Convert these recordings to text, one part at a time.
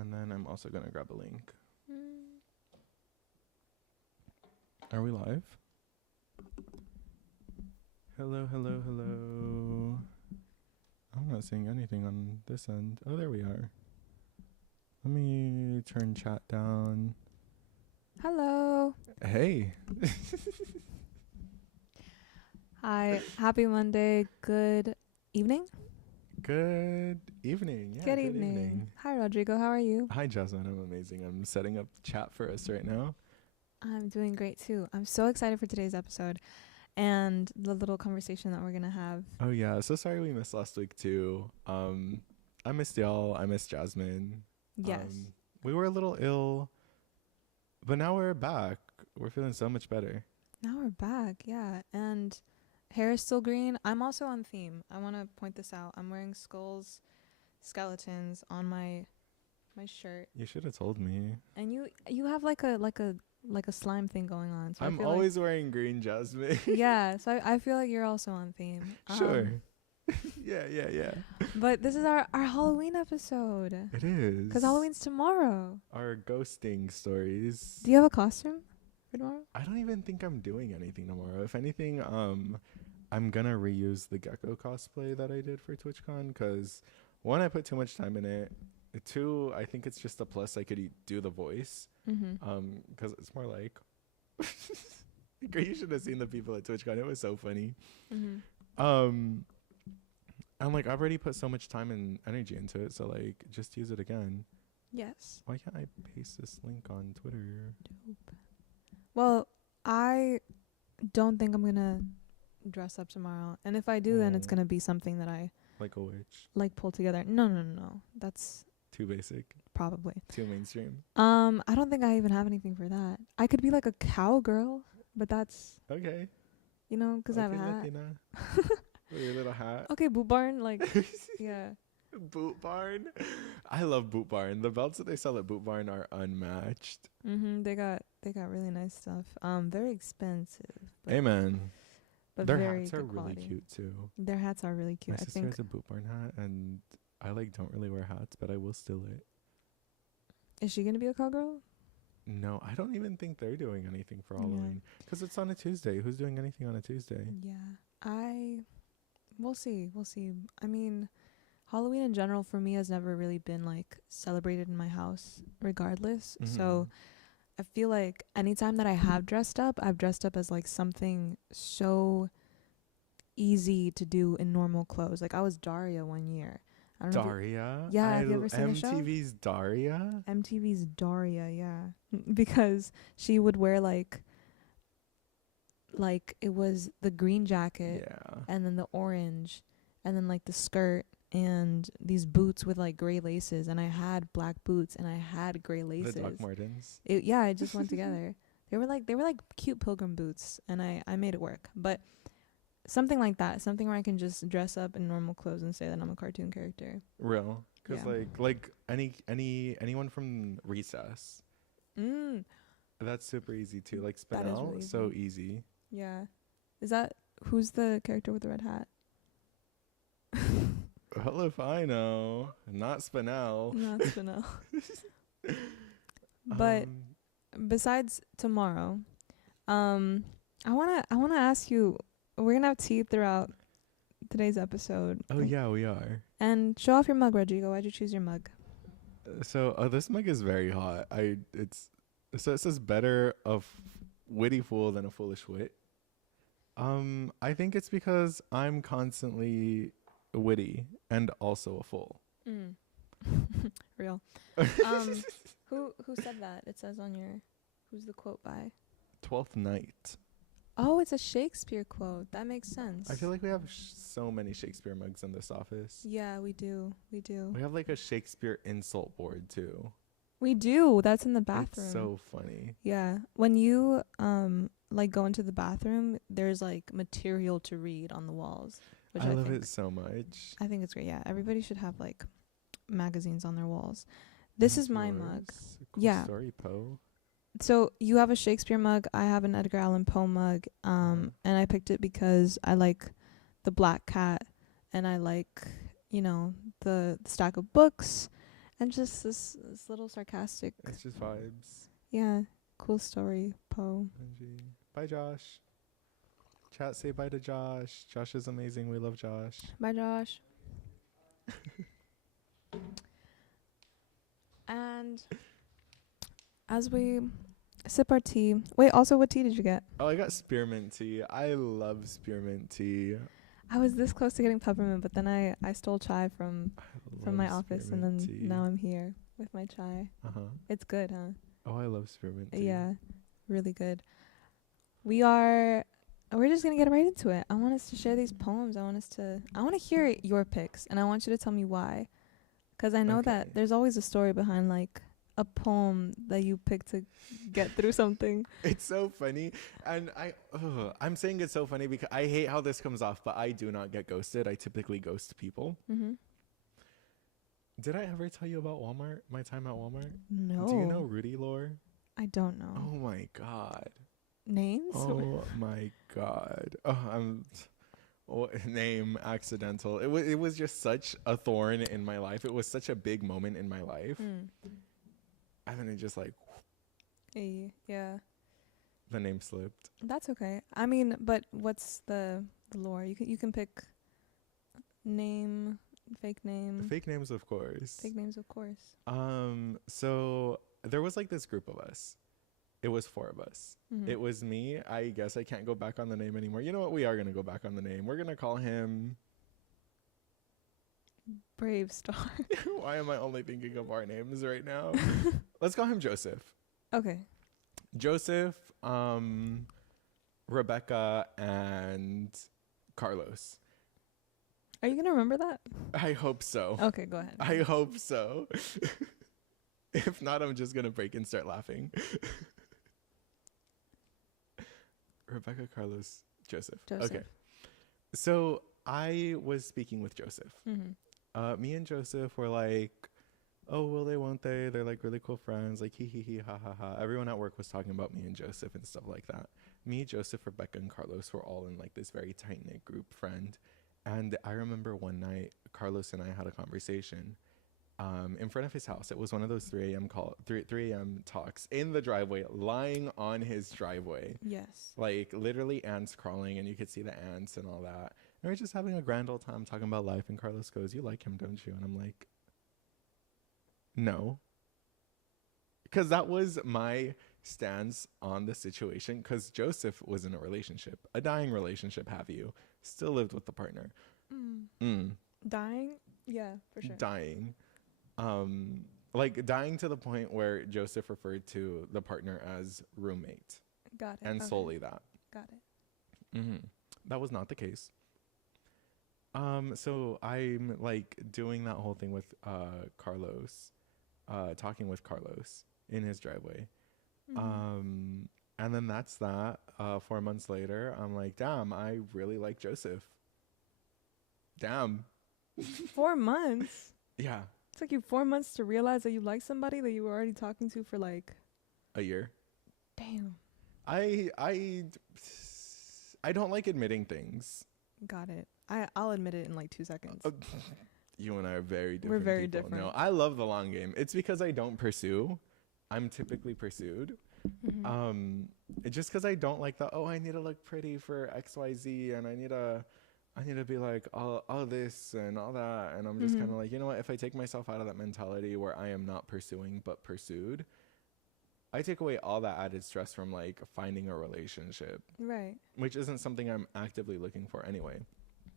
And then I'm also going to grab a link. Mm. Are we live? Hello, hello, hello. I'm not seeing anything on this end. Oh, there we are. Let me turn chat down. Hello. Hey. Hi. Happy Monday. Good evening. Good evening. Yeah, Good evening. Hi, Rodrigo. How are you? Hi, Jasmine. I'm amazing. I'm setting up chat for us right now. I'm doing great too. I'm so excited for today's episode and the little conversation that we're going to have. Oh, yeah. So sorry we missed last week, too. I missed y'all. I missed Jasmine. Yes. We were a little ill, but now we're back. We're feeling so much better. Now we're back. Yeah. And hair is still green. I'm also on theme. I want to point this out. I'm wearing skeletons on my shirt. You should have told me. And you have like a slime thing going on. So I'm I feel always wearing green, Jasmine. yeah, so I feel like you're also on theme. Sure. Yeah. But this is our Halloween episode. It is. Because Halloween's tomorrow. Our ghosting stories. Do you have a costume for tomorrow? I don't even think I'm doing anything tomorrow. If anything, I'm gonna reuse the gecko cosplay that I did for TwitchCon because one, I put too much time in it. Two, I think it's just a plus I could do the voice. Because it's more like girl, you should have seen the people at TwitchCon. It was so funny. I'm like, I've already put so much time and energy into it, so like just use it again. Yes. Why can't I paste this link on Twitter? Dope. Well, I don't think I'm gonna dress up tomorrow, and if I do, then it's gonna be something that I like a witch, like pull together. No. That's too basic. Probably too mainstream. I don't think I even have anything for that. I could be like a cowgirl, but that's okay. You know, because I have a hat. With your little hat. Okay, Boot Barn, like yeah. Boot Barn. I love Boot Barn. The belts that they sell at Boot Barn are unmatched. They got really nice stuff. Very expensive. Amen. But their very hats are good quality. really cute too. Their hats are really cute. My sister has a Boot Barn hat, and I like don't really wear hats, but I will steal it. Is she gonna be a cowgirl? No, I don't even think they're doing anything for Halloween because it's on a Tuesday. Who's doing anything on a Tuesday? Yeah, we'll see. I mean, Halloween in general for me has never really been like celebrated in my house regardless. So I feel like anytime that I have dressed up, I've dressed up as like something so easy to do in normal clothes. Like I was Daria one year. I don't Daria? Yeah, have you ever seen the show? MTV's Daria? MTV's Daria, yeah. Because she would wear like it was the green jacket and then the orange and then like the skirt and these boots with like gray laces, and I had black boots and I had gray laces. The Doc Martens. It just went together. They were like cute pilgrim boots, and I made it work. But something like that, something where I can just dress up in normal clothes and say that I'm a cartoon character. Real, because like anyone from Recess. That's super easy too. Like Spinel, really so easy. Yeah, who's the character with the red hat? Well, if I know, not Spinel. Not Spinel. But besides tomorrow, I wanna ask you. We're gonna have tea throughout today's episode. Oh yeah, we are. And show off your mug, Rodrigo. Why'd you choose your mug? So this mug is very hot. So it says better a witty fool than a foolish wit. I think it's because I'm constantly witty and also a fool. Real. Who said that? It says on your. Who's the quote by? 12th Night. Oh, it's a Shakespeare quote. That makes sense. I feel like we have so many Shakespeare mugs in this office. Yeah, we do. We have like a Shakespeare insult board too. We do. That's in the bathroom. It's so funny. Yeah. When you like go into the bathroom, there's like material to read on the walls. Which I love it so much. I think it's great. Yeah. Everybody should have like magazines on their walls. This is my mug. Cool story, Poe. So you have a Shakespeare mug. I have an Edgar Allan Poe mug. And I picked it because I like the black cat and I like, the stack of books. And just this little sarcastic. It's just vibes. Yeah, cool story, Poe. Benji. Bye, Josh. Chat, say bye to Josh. Josh is amazing. We love Josh. Bye, Josh. And as we sip our tea. Wait, also, what tea did you get? Oh, I got spearmint tea. I love spearmint tea. I was this close to getting peppermint, but then I stole chai from my office, and then tea. now I'm here with my chai. It's good, huh? Oh, I love spearmint tea. Yeah, really good. We're just gonna get right into it. I want us to share these poems. I want to hear your picks, and I want you to tell me why. 'Cause I know that there's always a story behind like a poem that you pick to get through something. It's so funny. And I'm saying it's so funny because I hate how this comes off, but I do not get ghosted. I typically ghost people. Mm-hmm. Did I ever tell you about Walmart? My time at Walmart? No. Do you know Rudy lore? I don't know. Oh my God. Names? Oh my God. Name accidental. It was just such a thorn in my life. It was such a big moment in my life. And then it just like Yeah. The name slipped. That's okay. I mean, but what's the lore? You can pick name, fake name. Fake names, of course. Fake names, of course. So there was like this group of us. It was 4 of us. Mm-hmm. It was me. I guess I can't go back on the name anymore. You know what? We are going to go back on the name. We're going to call him Brave Star. Why am I only thinking of our names right now? Let's call him Joseph. Okay. Joseph, Rebecca, and Carlos. Are you going to remember that? I hope so. Okay, go ahead. I hope so. If not, I'm just going to break and start laughing. Rebecca, Carlos, Joseph. Okay. So I was speaking with Joseph. Mm-hmm. Me and Joseph were like, oh, will they, won't they? They're like really cool friends. Like, he, ha, ha, ha. Everyone at work was talking about me and Joseph and stuff like that. Me, Joseph, Rebecca, and Carlos were all in like this very tight-knit group friend. And I remember one night, Carlos and I had a conversation in front of his house. It was one of those 3 a.m. talks in the driveway, lying on his driveway. Yes. Like literally ants crawling, and you could see the ants and all that. And we're just having a grand old time talking about life. And Carlos goes, you like him, don't you? And I'm like, no. Because that was my stance on the situation. Because Joseph was in a relationship, a dying relationship, have you? Still lived with the partner. Dying? Yeah, for sure. Dying. Like dying to the point where Joseph referred to the partner as roommate. Got it. And solely that. Got it. That was not the case. So I'm like doing that whole thing with Carlos, talking with Carlos in his driveway. And then that's that. 4 months later, I'm like, damn, I really like Joseph. Damn. 4 months? Yeah. It took you 4 months to realize that you like somebody that you were already talking to for like a year. Damn. I don't like admitting things. Got it. I'll admit it in like 2 seconds. You and I are very different. We're very people. different. No, I love the long game. It's because I don't pursue. I'm typically pursued. It's just because I don't like the, I need to look pretty for XYZ, and I need to be like all this and all that. And I'm just kind of like, you know what? If I take myself out of that mentality where I am not pursuing but pursued, I take away all that added stress from like finding a relationship. Right. Which isn't something I'm actively looking for anyway.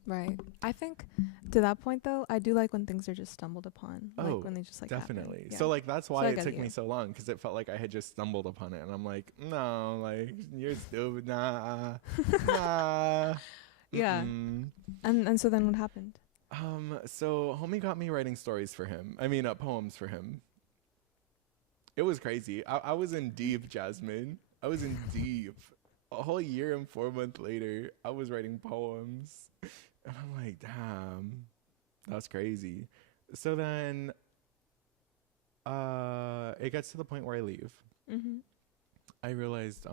Right. I think to that point though, I do like when things are just stumbled upon. Like when they just like definitely. Yeah. So like that's why it took me so long, because it felt like I had just stumbled upon it, and I'm like, no, like you're stupid. Nah. Yeah. And so then what happened? So homie got me writing stories for him. Poems for him. It was crazy. I was in deep, Jasmine. I was in deep. A whole year and 4 months later, I was writing poems. And I'm like, damn, that's crazy. So then it gets to the point where I leave. I realized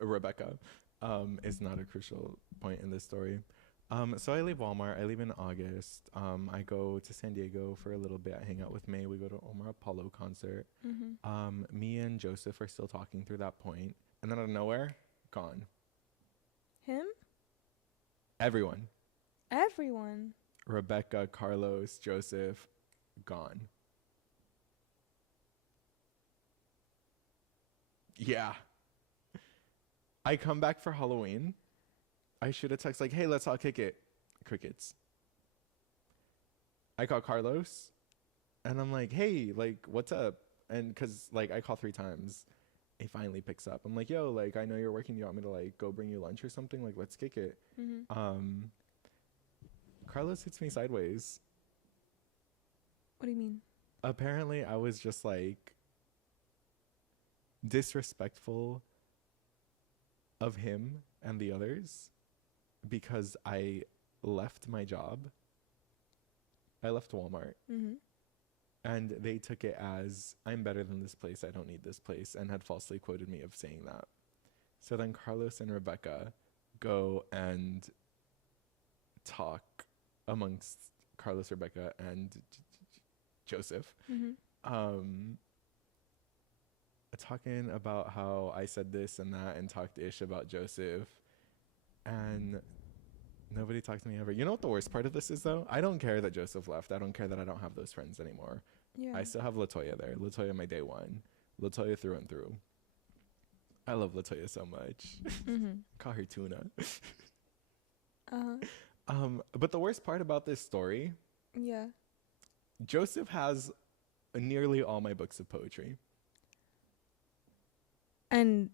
Rebecca is not a crucial point in this story. So I leave Walmart. I leave in August. I go to San Diego for a little bit. I hang out with May. We go to Omar Apollo concert. Mm-hmm. Me and Joseph are still talking through that point, and then out of nowhere, gone. Him? Everyone. Everyone. Rebecca, Carlos, Joseph, gone. Yeah. I come back for Halloween. I shoot a text like, hey, let's all kick it. Crickets. I call Carlos and I'm like, hey, like, what's up? And cause like I call 3 times. He finally picks up. I'm like, yo, like, I know you're working. Do you want me to like go bring you lunch or something? Like, let's kick it. Mm-hmm. Carlos hits me sideways. What do you mean? Apparently I was just like disrespectful of him and the others because I left my job. I left Walmart. Mm-hmm. And they took it as, I'm better than this place. I don't need this place. And had falsely quoted me of saying that. So then Carlos and Rebecca go and talk amongst Carlos, Rebecca, and Joseph. Mm-hmm. Talking about how I said this and that and talked ish about Joseph. And nobody talked to me ever. You know what the worst part of this is, though? I don't care that Joseph left. I don't care that I don't have those friends anymore. Yeah. I still have Latoya there. Latoya, my day one. Latoya through and through. I love Latoya so much. Mm-hmm. Call her Tuna. Uh-huh. But the worst part about this story, Yeah. Joseph has nearly all my books of poetry. And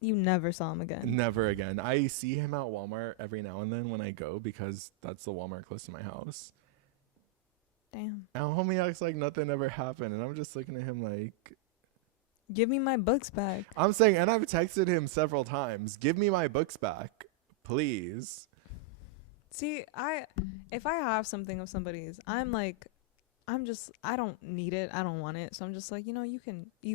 you never saw him again. Never again. I see him at Walmart every now and then when I go because that's the Walmart close to my house. Damn. And homie acts like nothing ever happened. And I'm just looking at him like, Give me my books back. I'm saying, and I've texted him several times, give me my books back, please. See, if I have something of somebody's, I don't need it. I don't want it. So I'm just like, you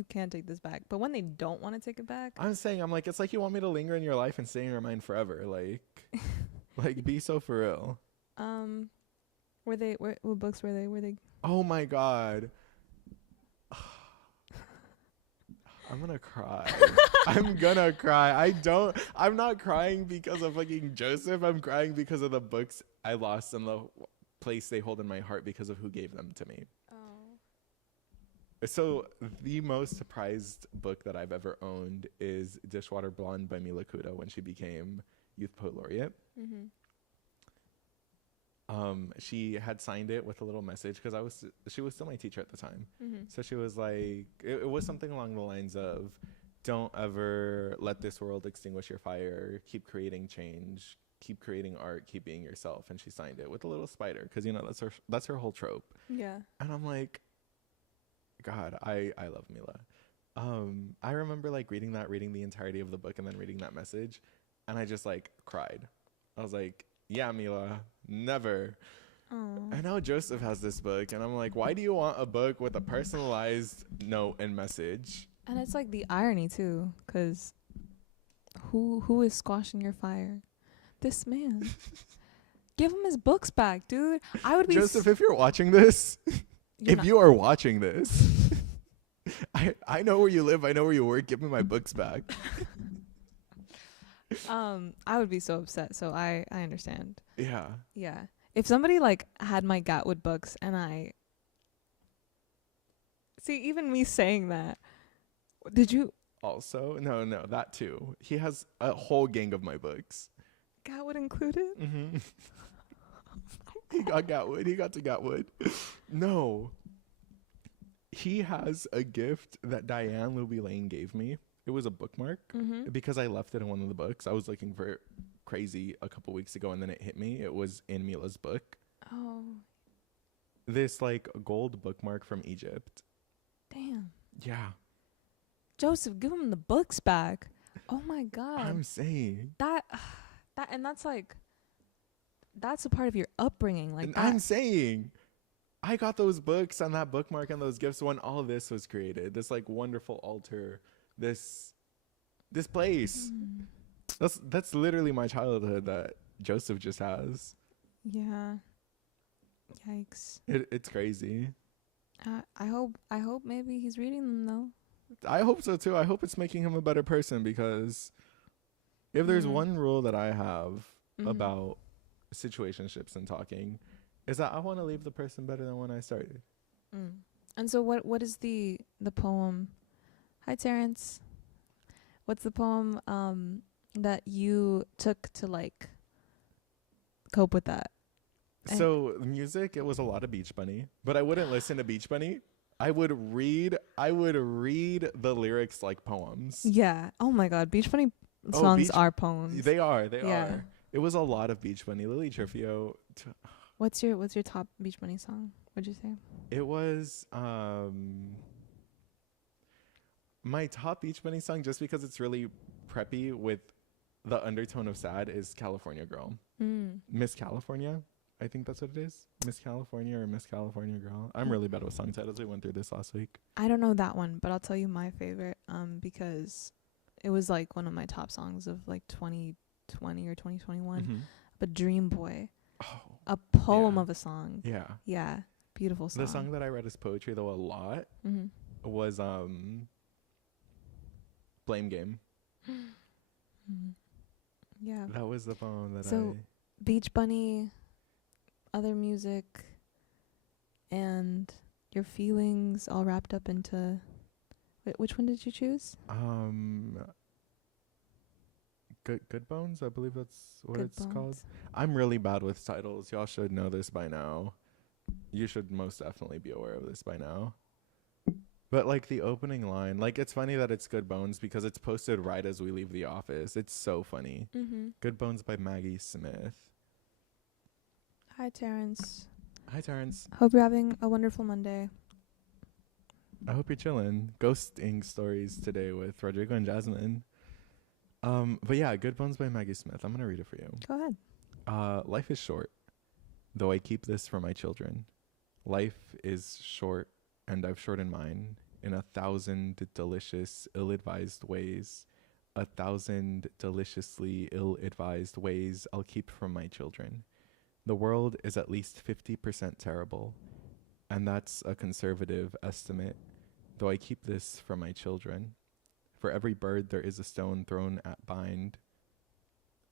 can take this back. But when they don't want to take it back, I'm saying, I'm like, it's like you want me to linger in your life and stay in your mind forever. Like be so for real. what books were they? Oh my God. I'm gonna cry. I'm gonna cry. I'm not crying because of fucking Joseph. I'm crying because of the books I lost and the place they hold in my heart because of who gave them to me. Oh. So the most prized book that I've ever owned is Dishwater Blonde by Mila Kudo when she became Youth Poet Laureate. Mm-hmm. She had signed it with a little message because she was still my teacher at the time. Mm-hmm. So she was like, it was something along the lines of, don't ever let this world extinguish your fire. Keep creating change. Keep creating art. Keep being yourself. And she signed it with a little spider because that's her whole trope. Yeah. And I'm like, God, I love Mila. I remember like reading the entirety of the book and then reading that message, and I just like cried. I was like, yeah, Mila, never. Aww. And now Joseph has this book, and I'm like, why do you want a book with a personalized note and message? And it's like the irony too, because who is squashing your fire? This man. Give him his books back, dude. I would be Joseph, if you're watching this, you are watching this, I know where you live. I know where you work. Give me my books back. I would be so upset. So I understand. Yeah. Yeah. If somebody like had my Gatwood books and I see, even me saying that, did you Also, no, that too. He has a whole gang of my books. Gatwood included? Mm-hmm. He got Gatwood. He got to Gatwood. No. He has a gift that Diane Louis Lane gave me. It was a bookmark because I left it in one of the books. I was looking for it crazy a couple weeks ago, and then it hit me. It was in Mila's book. Oh. This like gold bookmark from Egypt. Damn. Yeah. Joseph, give him the books back. Oh my God. I'm saying. That's like, that's a part of your upbringing. Like and that. I'm saying. I got those books and that bookmark and those gifts when all this was created. This like wonderful altar. This place. That's literally my childhood that Joseph just has. Yeah. Yikes. It's crazy. I hope maybe he's reading them though. I hope so too. I hope it's making him a better person, because if there's Mhm. one rule that I have Mhm. about situationships and talking, is that I want to leave the person better than when I started. Mm. And so what is the poem? Hi Terrence. What's the poem that you took to like cope with that? And So music, it was a lot of Beach Bunny, but I wouldn't listen to Beach Bunny. I would read the lyrics like poems. yeah. Oh my god, Beach Bunny Oh, songs Beach, are poems. they Yeah. are. It was a lot of Beach Bunny. Lily Triffio. What's your top Beach Bunny song? What'd you say? It was my top Beach Bunny song, just because it's really preppy with the undertone of sad, is California Girl. Mm. Miss California. I think that's what it is. Miss California or Miss California Girl. I'm really bad with song titles. We went through this last week. I don't know that one, but I'll tell you my favorite because it was like one of my top songs of like 2020 or 2021. Mm-hmm. But Dream Boy, Oh, a poem yeah. of a song. Yeah. Yeah, beautiful song. The song that I read as poetry though a lot Mhm. was Blame Game. Mhm. Yeah. That was the poem that So Beach Bunny, other music, and your feelings all wrapped up into. Wait, which one did you choose? Good Bones, I believe that's what Good it's called. Bones. I'm really bad with titles. Y'all should know this by now. You should most definitely be aware of this by now. But like the opening line, like it's funny that it's Good Bones because it's posted right as we leave the office. It's so funny. Mhm. Good Bones by Maggie Smith. Hi Terrence. Hi Terrence. Hope you're having a wonderful Monday. I hope you're chilling. Ghosting stories today with Rodrigo and Jasmine. But yeah, Good Bones by Maggie Smith. I'm gonna read it for you. Go ahead. Life is short, though I keep this for my children. Life is short, and I've shortened mine in 1,000 delicious, ill-advised ways. 1,000 deliciously ill-advised ways I'll keep from my children. The world is at least 50% terrible, and that's a conservative estimate, though I keep this from my children. For every bird there is a stone thrown at bind.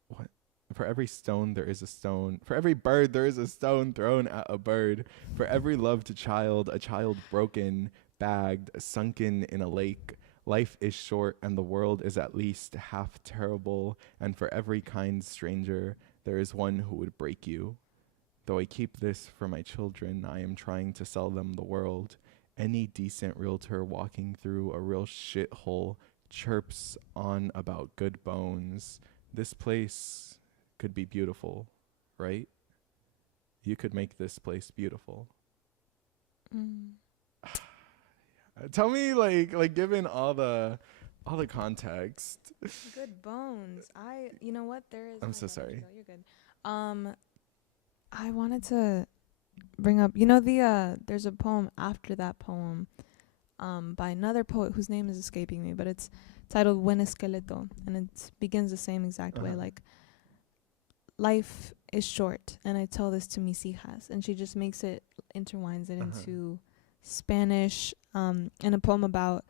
What? For every stone there is a stone. For every bird there is a stone thrown at a bird. For every loved child, a child broken, bagged, sunken in a lake. Life is short and the world is at least half terrible. And for every kind stranger, there is one who would break you. Though I keep this for my children, I am trying to sell them the world. Any decent realtor walking through a real shithole chirps on about Good Bones. This place could be beautiful, right? You could make this place beautiful. Mm. Tell me, like given all the context. Good Bones. You know what? There is. I'm my so bad, sorry. You're good. I wanted to bring up. There's a poem after that poem, by another poet whose name is escaping me, but it's titled "Buen Esqueleto," and it begins the same exact way, Uh-huh. like life is short, and I tell this to mis hijas, and she just makes it intertwines it Uh-huh. into Spanish, and a poem about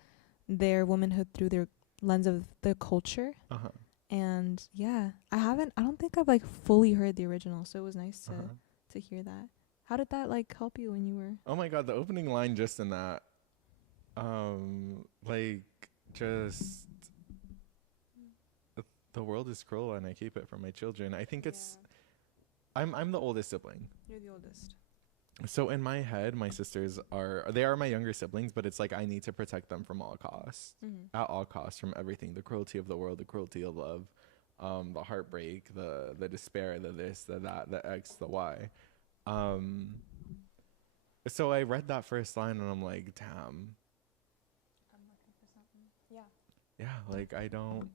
their womanhood through their lens of the culture. Uh-huh. And yeah, I don't think I've like fully heard the original, so it was nice Uh-huh. to hear that. How did that like help you when you were? Oh my god, the opening line just in that like just the world is cruel and I keep it from my children. I think it's I'm the oldest sibling. You're the oldest. So in my head, my sisters are my younger siblings, but it's like I need to protect them from all costs. Mm-hmm. At all costs, from everything. The cruelty of the world, the cruelty of love, the heartbreak, the despair, the this, the that, the X, the Y. So I read that first line and I'm like, damn. I'm looking for something. Yeah. Yeah, like I don't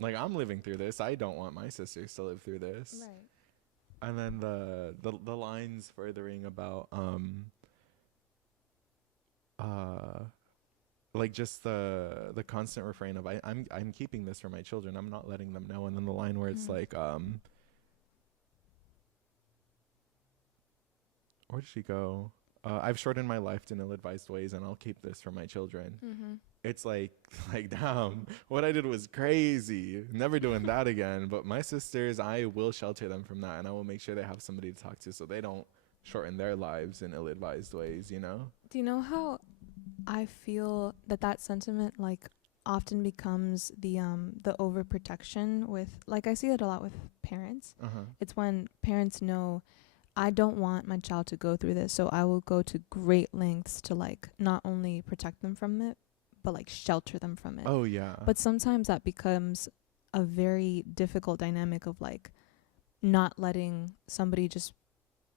like I'm living through this. I don't want my sisters to live through this. Right. And then the lines furthering about like just the constant refrain of I'm keeping this for my children. I'm not letting them know. And then the line where it's like where did she go? I've shortened my life to ill-advised ways, and I'll keep this for my children. Mm-hmm. It's like, damn, what I did was crazy. Never doing that again. But my sisters, I will shelter them from that, and I will make sure they have somebody to talk to so they don't shorten their lives in ill-advised ways, you know? Do you know how I feel that sentiment like often becomes the overprotection with, like, I see it a lot with parents. It's when parents know, I don't want my child to go through this, so I will go to great lengths to like not only protect them from it, but like shelter them from it. Oh yeah. But sometimes that becomes a very difficult dynamic of like not letting somebody just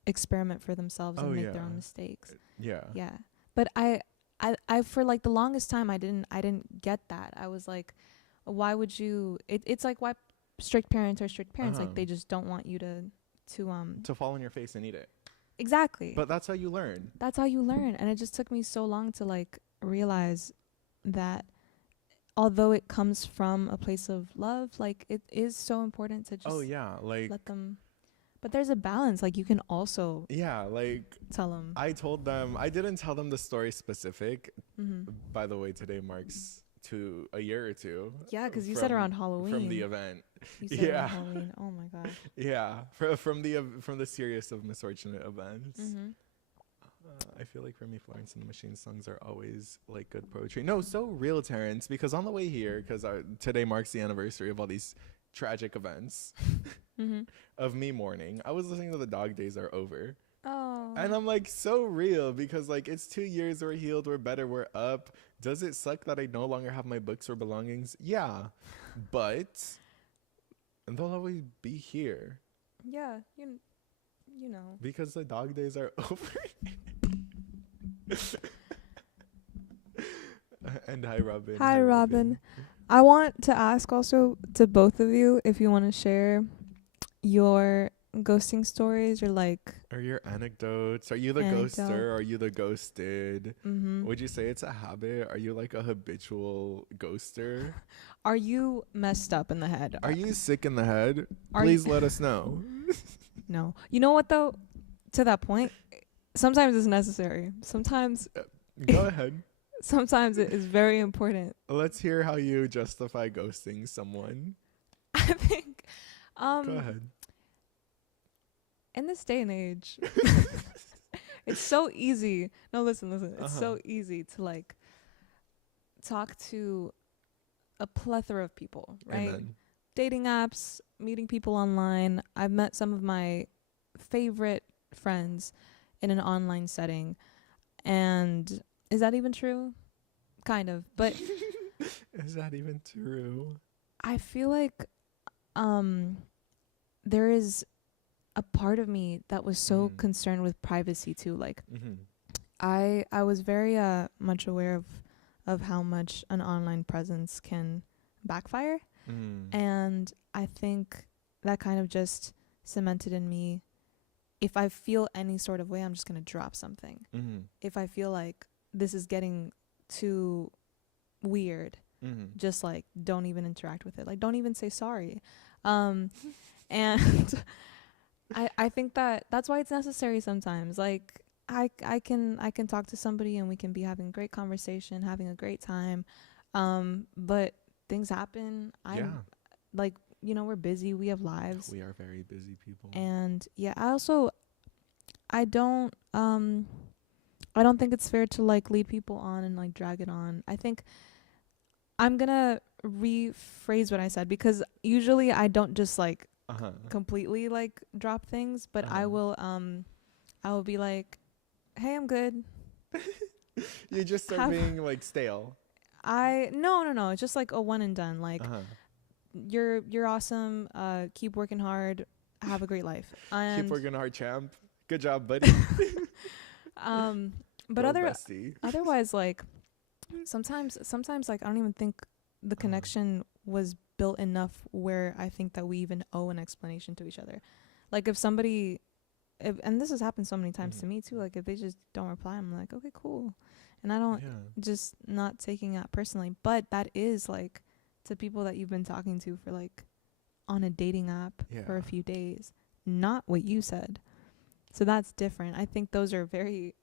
experiment for themselves and make their own mistakes. Yeah. Yeah. But I for like the longest time I didn't get that. I was like, why would you it's like why strict parents are strict parents. Like they just don't want you to fall on your face and eat it. Exactly. But that's how you learn. That's how you learn. And it just took me so long to like realize that although it comes from a place of love, like it is so important to just like let them. But there's a balance. Like you can also tell them. I told them, I didn't tell them the story specific. Mm-hmm. By the way, today marks a year or two. Yeah, because you said around Halloween. From the event. You said around Halloween. Oh my gosh. Yeah, from the series of misfortunate events. Mm-hmm. I feel like Remy Florence and the Machine songs are always like good poetry. No, so real, Terrence, because on the way here, because today marks the anniversary of all these tragic events of me mourning, I was listening to The Dog Days Are Over. Oh. And I'm like, so real, because like it's 2 years, we're healed, we're better, we're up. Does it suck that I no longer have my books or belongings? Yeah. But they'll always be here. Yeah, you know. Because the dog days are over. And hi, Robin. Hi, Robin. I want to ask also to both of you if you want to share your ghosting stories or your anecdotes. Are you the ghoster or are you the ghosted? Would you say it's a habit? Are you like a habitual ghoster? Are you messed up in the head? Are you sick in the head? Please let us know. No. You know what though? To that point, sometimes it's necessary. Sometimes go ahead. Sometimes it is very important. Let's hear how you justify ghosting someone. I think go ahead. In this day and age, it's so easy. No, listen. It's so easy to like talk to a plethora of people, right? Amen. Dating apps, meeting people online. I've met some of my favorite friends in an online setting. And is that even true? Kind of. But is that even true? I feel like there is a part of me that was so concerned with privacy too. Like I was very much aware of how much an online presence can backfire. And I think that kind of just cemented in me, if I feel any sort of way, I'm just going to drop something. If I feel like this is getting too weird, just like don't even interact with it. Like don't even say sorry. And I think that's why it's necessary sometimes. Like I can talk to somebody and we can be having a great conversation, having a great time. But things happen. Like, you know, we're busy. We have lives. We are very busy people. And yeah, I don't think it's fair to like lead people on and like drag it on. I think I'm gonna rephrase what I said, because usually I don't just like completely like drop things, but I will be like, hey, I'm good. You just start being like stale. No, it's just like a one and done. Like you're awesome. Keep working hard. Have a great life. And keep working hard, champ. Good job, buddy. But otherwise, like sometimes like I don't even think the connection was built enough where I think that we even owe an explanation to each other. Like if somebody, and this has happened so many times to me too, like if they just don't reply, I'm like, okay, cool. And I don't just not taking that personally, but that is like to people that you've been talking to for like on a dating app for a few days, not what you said. So that's different. I think those are very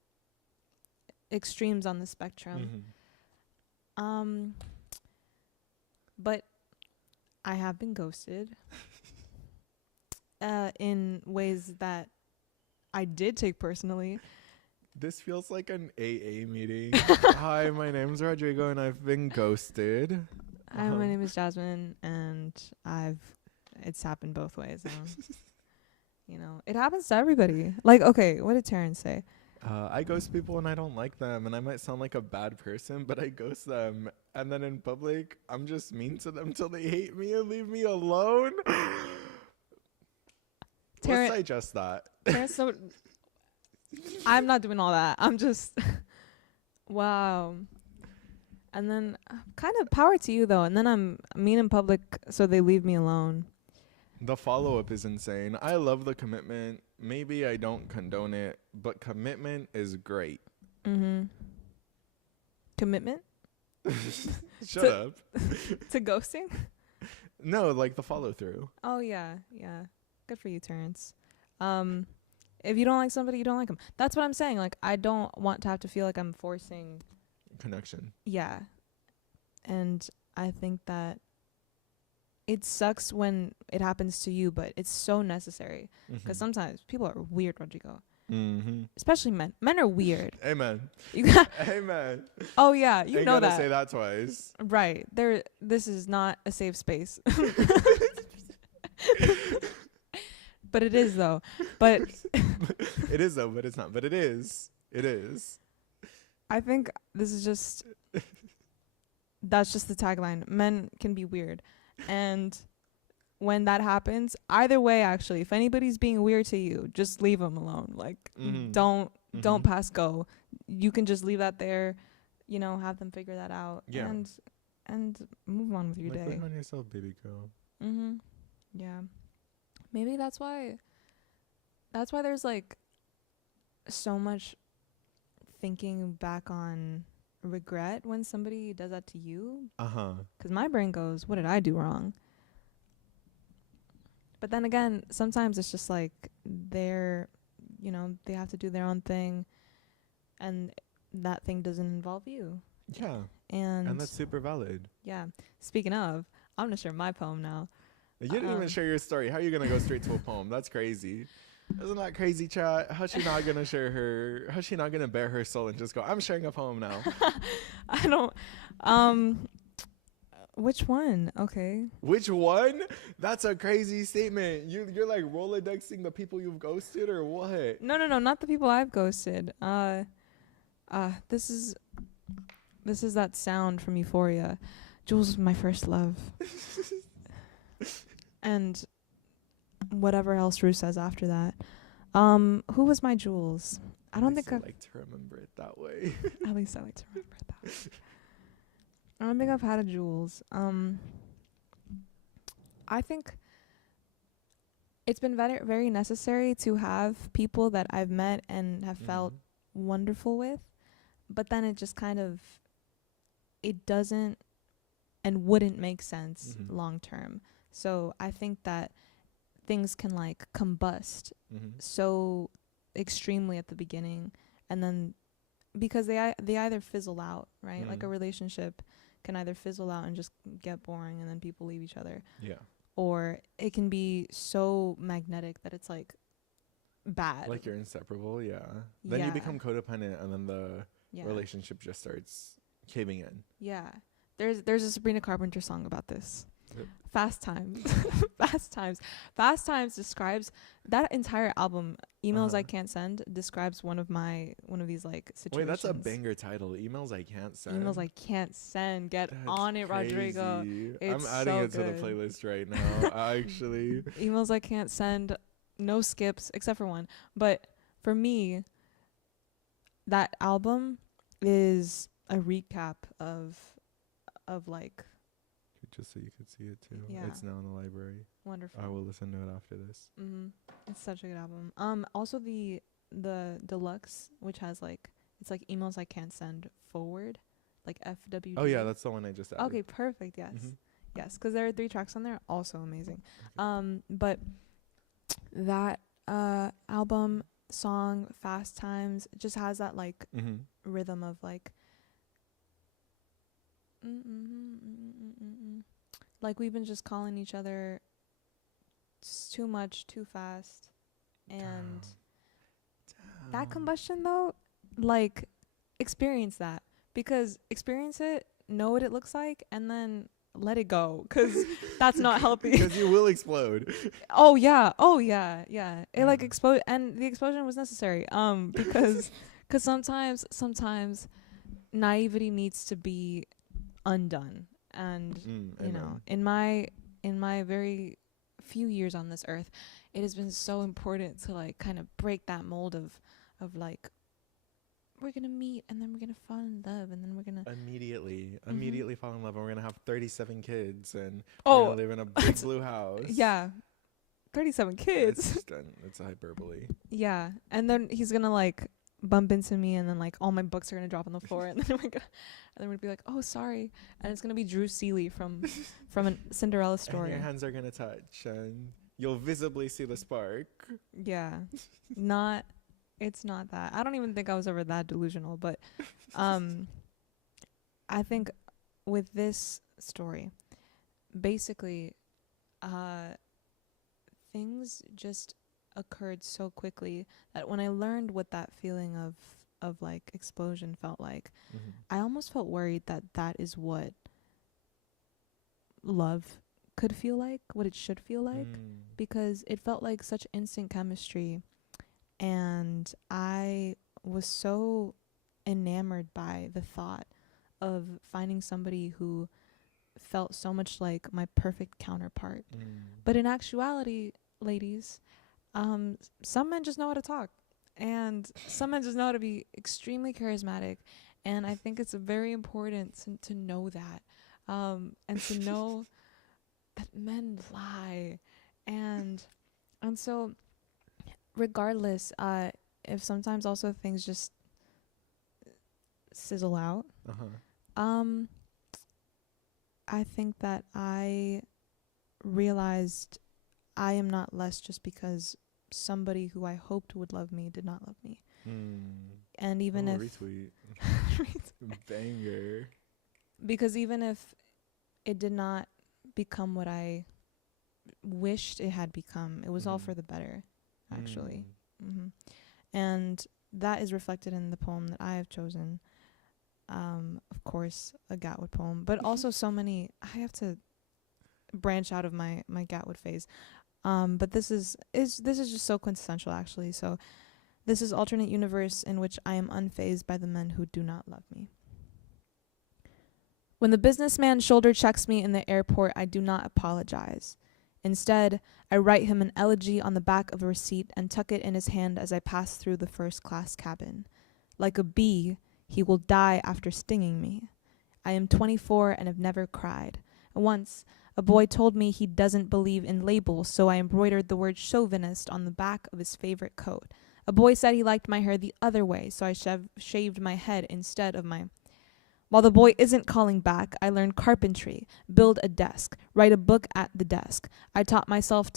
extremes on the spectrum. But I have been ghosted in ways that I did take personally. This feels like an AA meeting. Hi, my name's Rodrigo, and I've been ghosted. Hi, my name is Jasmine, and it's happened both ways. It happens to everybody. Like, okay, what did Terrence say? I ghost people when I don't like them, and I might sound like a bad person, but I ghost them. And then in public, I'm just mean to them till they hate me and leave me alone. Let's digest that. Terrence, so I'm not doing all that. I'm just, wow. And then kind of power to you, though. And then I'm mean in public, so they leave me alone. The follow-up is insane. I love the commitment. Maybe I don't condone it, but commitment is great. Commitment? Shut up. To ghosting? No, like the follow-through. Oh, yeah. Yeah. Good for you, Terrence. If you don't like somebody, you don't like them. That's what I'm saying. Like, I don't want to have to feel like I'm forcing connection. Yeah. And I think that it sucks when it happens to you, but it's so necessary. Because sometimes people are weird, Rodrigo. Especially men. Men are weird. Amen. Amen. Oh, yeah. You Ain't know gotta that. say that twice. Right. This is not a safe space. But it is, though. But it is, though, but it's not. But it is. It is. I think this is just... That's just the tagline. Men can be weird. And when that happens, either way, actually, if anybody's being weird to you, just leave them alone. Like, don't pass go. You can just leave that there, have them figure that out. Yeah. And move on with your day. Work on yourself, baby girl. Yeah. Maybe that's why there's like so much thinking back on regret when somebody does that to you. Because my brain goes, what did I do wrong? But then again, sometimes it's just like they have to do their own thing, and that thing doesn't involve you. Yeah. And that's super valid. Yeah. Speaking of, I'm gonna share my poem now. You didn't even share your story. How are you gonna go straight to a poem? That's crazy. Isn't that crazy, chat? How's she not gonna share her? How's she not gonna bare her soul and just go, I'm sharing a poem now? I don't. Which one? Okay. Which one? That's a crazy statement. You're like Rolodexing the people you've ghosted or what? No, not the people I've ghosted. This is that sound from Euphoria. Jules was my first love. And whatever else Rue says after that. Who was my Jules? I don't think I like to remember it that way. At least I like to remember it that way. I don't think I've had a Jules. I think it's been very, very necessary to have people that I've met and have felt wonderful with, but then it just kind of, it doesn't and wouldn't make sense long term. So I think that things can like combust so extremely at the beginning, and then because they either fizzle out, right? Like a relationship can either fizzle out and just get boring and then people leave each other. Yeah. Or it can be so magnetic that it's like bad. Like you're inseparable, yeah. Then you become codependent and then the relationship just starts caving in. Yeah. There's a Sabrina Carpenter song about this. Fast Times. Fast Times describes that entire album. Emails I Can't Send describes one of these like situations. Wait, that's a banger title. Emails I Can't Send. Emails I Can't Send. Get that's on it, crazy. Rodrigo. It's I'm adding so it good. to the playlist right now. Actually, Emails I Can't Send. No skips except for one. But for me, that album is a recap of like. Just so you could see it too. Yeah. It's now in the library. Wonderful. I will listen to it after this. It's such a good album. Also the deluxe, which has like, it's like Emails I Can't Send forward, like FWD. Oh yeah, that's the one I just added. Okay, perfect. Yes. Yes, because there are 3 tracks on there, also amazing. Okay. But that album song Fast Times. It just has that like Mhm. rhythm of like mm-mm. Like we've been just calling each other too much, too fast. And that combustion though, like experience that, because experience it, know what it looks like, and then let it go, because that's not healthy. Because you will explode. Oh yeah, it like explode, and the explosion was necessary because sometimes naivety needs to be undone. And you know, Amen. in my very few years on this earth, it has been so important to like kind of break that mold of like, we're gonna meet and then we're gonna fall in love and then we're gonna immediately fall in love, and we're gonna have 37 kids, and we're oh gonna live in a big blue house. yeah, 37 kids. It's just it's a hyperbole. Yeah, and then he's gonna like bump into me, and then like all my books are gonna drop on the floor, and then we're gonna be like, oh sorry, and it's gonna be Drew Seeley from a Cinderella story. And your hands are gonna touch, and you'll visibly see the spark. Yeah, it's not that. I don't even think I was ever that delusional, but I think with this story, basically, things just occurred so quickly that when I learned what that feeling of like explosion felt like, I almost felt worried that that is what love could feel like, what it should feel like, because it felt like such instant chemistry, and I was so enamored by the thought of finding somebody who felt so much like my perfect counterpart. But in actuality, ladies, some men just know how to talk, and some men just know how to be extremely charismatic, and I think it's very important to know that, and to know that men lie, and so regardless, if sometimes also things just sizzle out, I think that I realized I am not less just because somebody who I hoped would love me did not love me. And even if retweet. Banger. Because even if it did not become what I wished it had become, it was all for the better, actually. And that is reflected in the poem that I have chosen. Of course, a Gatwood poem, but also so many. I have to branch out of my Gatwood phase. But this is just so quintessential, actually. So this is alternate universe in which I am unfazed by the men who do not love me. When the businessman shoulder checks me in the airport, I do not apologize. Instead, I write him an elegy on the back of a receipt and tuck it in his hand as I pass through the first-class cabin. Like a bee, he will die after stinging me. I am 24 and have never cried. Once, a boy told me he doesn't believe in labels, so I embroidered the word chauvinist on the back of his favorite coat. A boy said he liked my hair the other way, so I shaved my head instead of my... While the boy isn't calling back, I learned carpentry, build a desk, write a book at the desk. I taught myself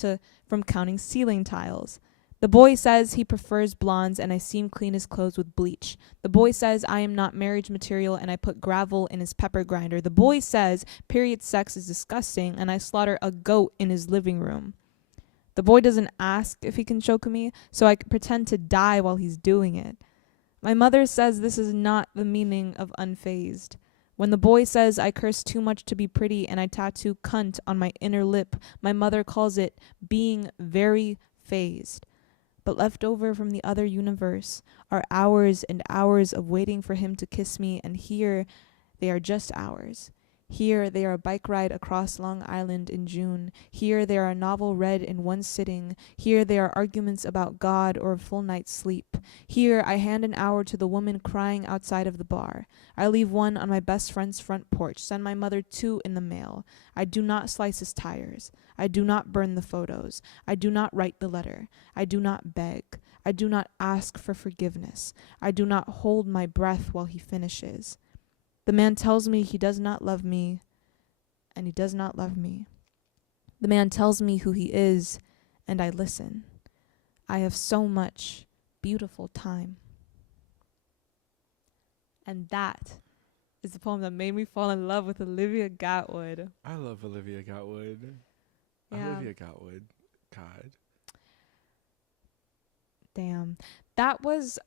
from counting ceiling tiles. The boy says he prefers blondes and I seam clean his clothes with bleach. The boy says I am not marriage material and I put gravel in his pepper grinder. The boy says period sex is disgusting and I slaughter a goat in his living room. The boy doesn't ask if he can choke me, so I pretend to die while he's doing it. My mother says this is not the meaning of unfazed. When the boy says I curse too much to be pretty and I tattoo cunt on my inner lip, my mother calls it being very phased. But left over from the other universe are hours and hours of waiting for him to kiss me, and here they are just hours. Here they are a bike ride across Long Island in June. Here they are a novel read in one sitting. Here they are arguments about God or a full night's sleep. Here I hand an hour to the woman crying outside of the bar. I leave one on my best friend's front porch, send my mother 2 in the mail. I do not slice his tires. I do not burn the photos. I do not write the letter. I do not beg. I do not ask for forgiveness. I do not hold my breath while he finishes. The man tells me he does not love me, and he does not love me. The man tells me who he is, and I listen. I have so much beautiful time. And that is the poem that made me fall in love with Olivia Gatwood. I love Olivia Gatwood. Yeah. Olivia Gatwood. God. Damn. That was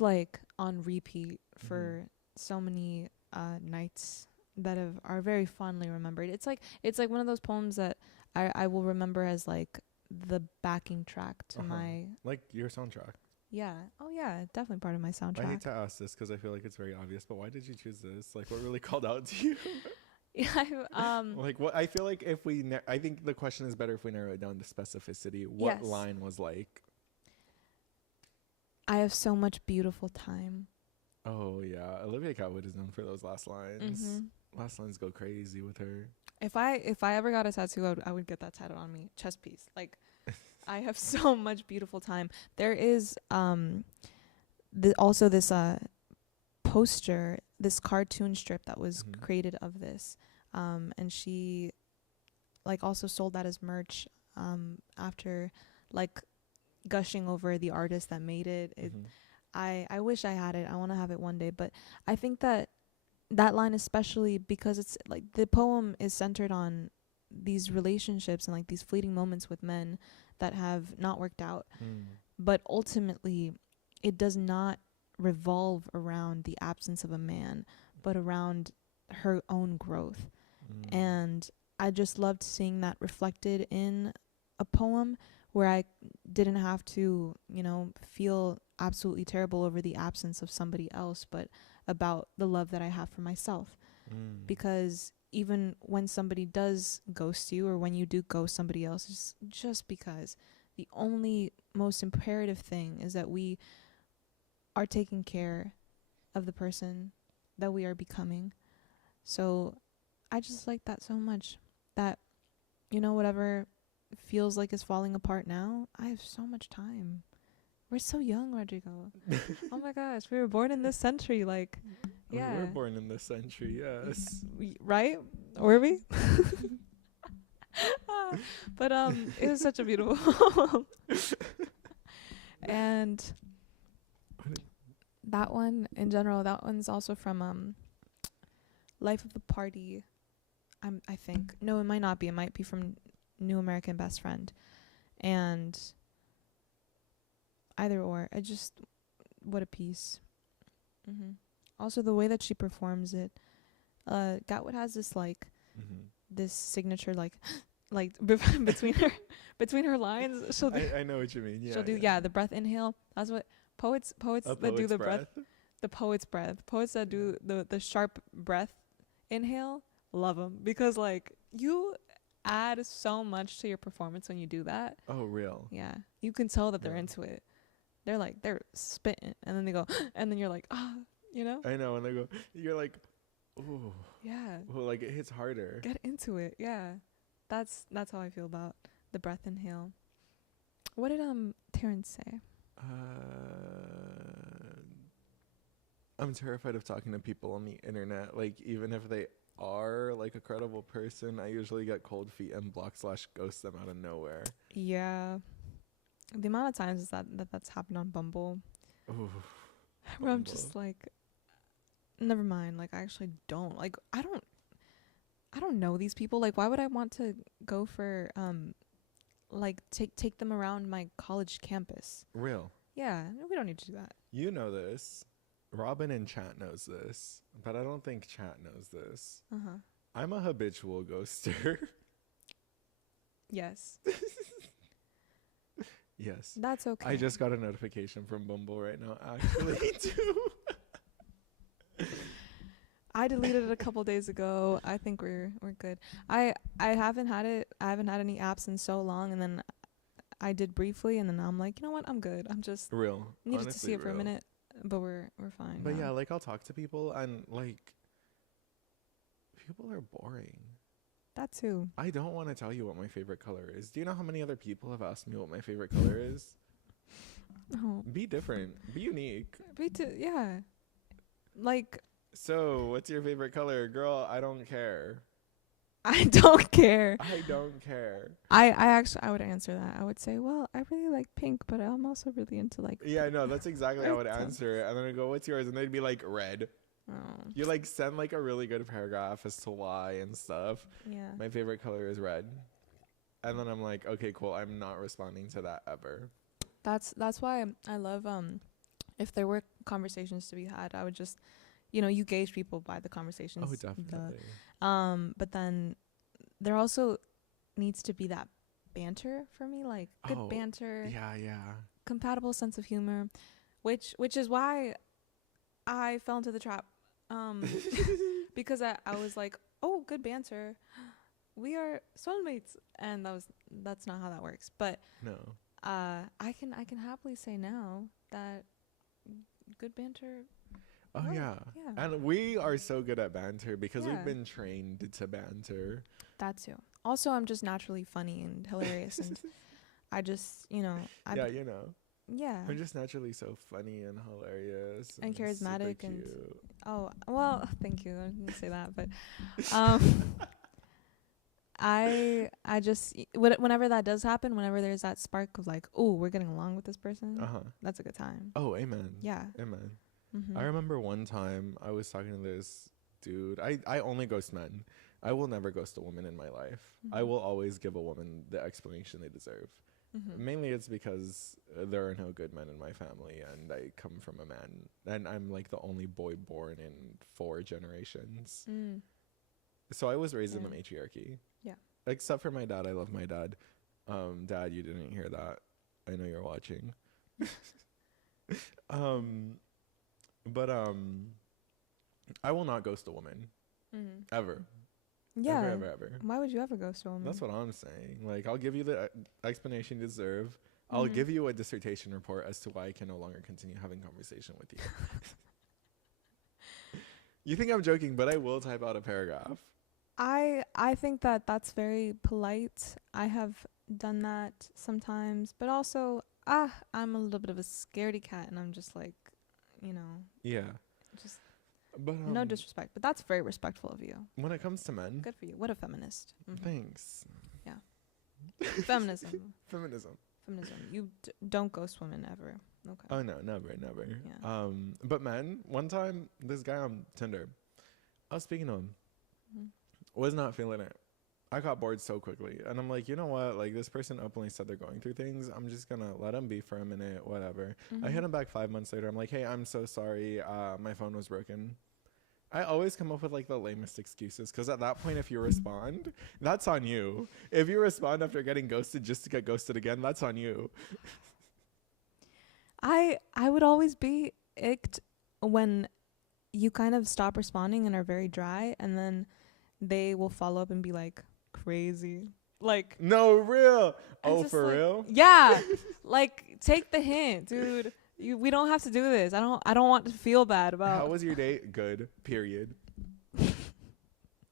like on repeat for so many nights that are very fondly remembered. It's like one of those poems that I will remember as like the backing track to my like your soundtrack. Yeah. Oh yeah, definitely part of my soundtrack. I hate to ask this because I feel like it's very obvious, but why did you choose this? Like, what really called out to you? Yeah, like what I feel like if we I think the question is better if we narrow it down to specificity. What line was like, I have so much beautiful time. Oh yeah, Olivia Catwood is known for those last lines. Last lines go crazy with her. If I ever got a tattoo, I would get that tattooed on me, chest piece. Like, I have so much beautiful time. There is also this poster, this cartoon strip that was created of this, and she like also sold that as merch after like gushing over the artist that made it. I wish I had it. I want to have it one day, but I think that line, especially because it's like the poem is centered on these relationships and like these fleeting moments with men that have not worked out, but ultimately it does not revolve around the absence of a man, but around her own growth. And I just loved seeing that reflected in a poem where I didn't have to, feel absolutely terrible over the absence of somebody else, but about the love that I have for myself. Because even when somebody does ghost you, or when you do ghost somebody else, it's just because the only most imperative thing is that we are taking care of the person that we are becoming. So I just like that so much, that, whatever feels like is falling apart now, I have so much time. We're so young, Rodrigo. Oh my gosh, we were born in this century. Like, yeah. We were born in this century, yes. Right? Were we? But it was such a beautiful poem. And that one, in general, that one's also from Life of the Party. I think. No, it might not be. It might be from New American Best Friend. And either or, what a piece. Also, the way that she performs it, Gatwood has this this signature between her lines. She'll do, I know what you mean. Yeah, she'll do the breath inhale. That's what poets that do the breath. The poet's breath. Poets that do the sharp breath inhale, love them, because like you add so much to your performance when you do that. Oh, real? Yeah, you can tell that they're into it. They're spitting, and then they go, and then you're like, I know, and they go, you're like, ooh, yeah, well, like it hits harder. Get into it, yeah. That's how I feel about the breath inhale. What did Terrence say? I'm terrified of talking to people on the internet. Like, even if they are like a credible person, I usually get cold feet and block/ghost them out of nowhere. Yeah. The amount of times that's happened on Bumble. Ooh, where I'm just like, never mind. Like, I actually don't. Like, I don't know these people. Like, why would I want to go for like take them around my college campus? Real? Yeah, we don't need to do that. You know this. Robin in chat knows this, but I don't think chat knows this. I'm a habitual ghoster. Yes. Yes. That's okay. I just got a notification from Bumble right now, actually, too. I deleted it a couple days ago. I think we're good. I haven't had it. I haven't had any apps in so long, and then I did briefly, and then I'm like, you know what? I'm good. I'm just real. Needed Honestly, to see it for a minute, but we're fine. But now. yeah, like I'll talk to people, and like people are boring. That too. I don't want to tell you what my favorite color is. Do you know how many other people have asked me what my favorite color is? Oh. Be different. Be unique. Yeah. Like. So, what's your favorite color? Girl, I don't care. I don't care. I don't care. I would answer that. I would say, well, I really like pink, but I'm also really into like Yeah, no, that's exactly how I would earth answer it. And then I go, what's yours? And they'd be like, red. Oh, You like send like a really good paragraph as to why and stuff. yeah. My favorite color is red. And then I'm like, okay, cool. I'm not responding to that ever. That's why I love if there were conversations to be had, I would just, you gauge people by the conversations. Oh, definitely. But then there also needs to be that banter for me, like good banter, Yeah, yeah. compatible sense of humor, which is why I fell into the trap. Because I was like, oh, good banter. We are soulmates, and that's not how that works. But No. I can happily say now that good banter. Oh, work. yeah. Yeah. And we are so good at banter because Yeah. we've been trained to banter. That too. Also, I'm just naturally funny and hilarious, and I just, Yeah, yeah. I'm just naturally so funny and hilarious And super charismatic and cute. oh well, thank you. I didn't say that, but I just whenever that does happen, whenever there's that spark of like, oh, we're getting along with this person, Uh-huh. that's a good time. Oh, amen. Yeah. Amen. Mm-hmm. I remember one time I was talking to this dude. I only ghost men. I will never ghost a woman in my life. I will always give a woman the explanation they deserve. Mm-hmm. Mainly it's because there are no good men in my family and I come from a man. And I'm like the only boy born in 4 generations. Mm. So I was raised in the Yeah. matriarchy. Yeah. Except for my dad. I love my dad. Dad, you didn't hear that. I know you're watching. But I will not ghost a woman. Mm-hmm. Ever. Yeah. Ever. Why would you ever ghost a woman? That's what I'm saying. Like, I'll give you the explanation you deserve. I'll give you a dissertation report as to why I can no longer continue having conversation with you. You think I'm joking, but I will type out a paragraph. I think that that's very polite. I have done that sometimes, but also I'm a little bit of a scaredy cat, and I'm just like, Yeah. just But no disrespect, but that's very respectful of you. when it comes to men, Good for you. What a feminist. Mm-hmm. thanks. Feminism. Feminism. You don't ghost women ever. Okay. Oh no, never. Yeah. But men, one time this guy on Tinder, I was speaking to him, Mm-hmm. was not feeling it. I got bored so quickly, and I'm like, you know what? Like, this person openly said they're going through things. I'm just gonna let them be for a minute, whatever. I hit him back 5 months later. I'm like, hey, I'm so sorry. My phone was broken. I always come up with like the lamest excuses because at that point, if you respond, that's on you. If you respond after getting ghosted just to get ghosted again, that's on you. I would always be icked when you kind of stop responding and are very dry, and then they will follow up and be like crazy. Like, No, real. Oh, just for like, real? yeah. Like, take the hint, dude. We don't have to do this. I don't want to feel bad about. How was your date? Good. Period.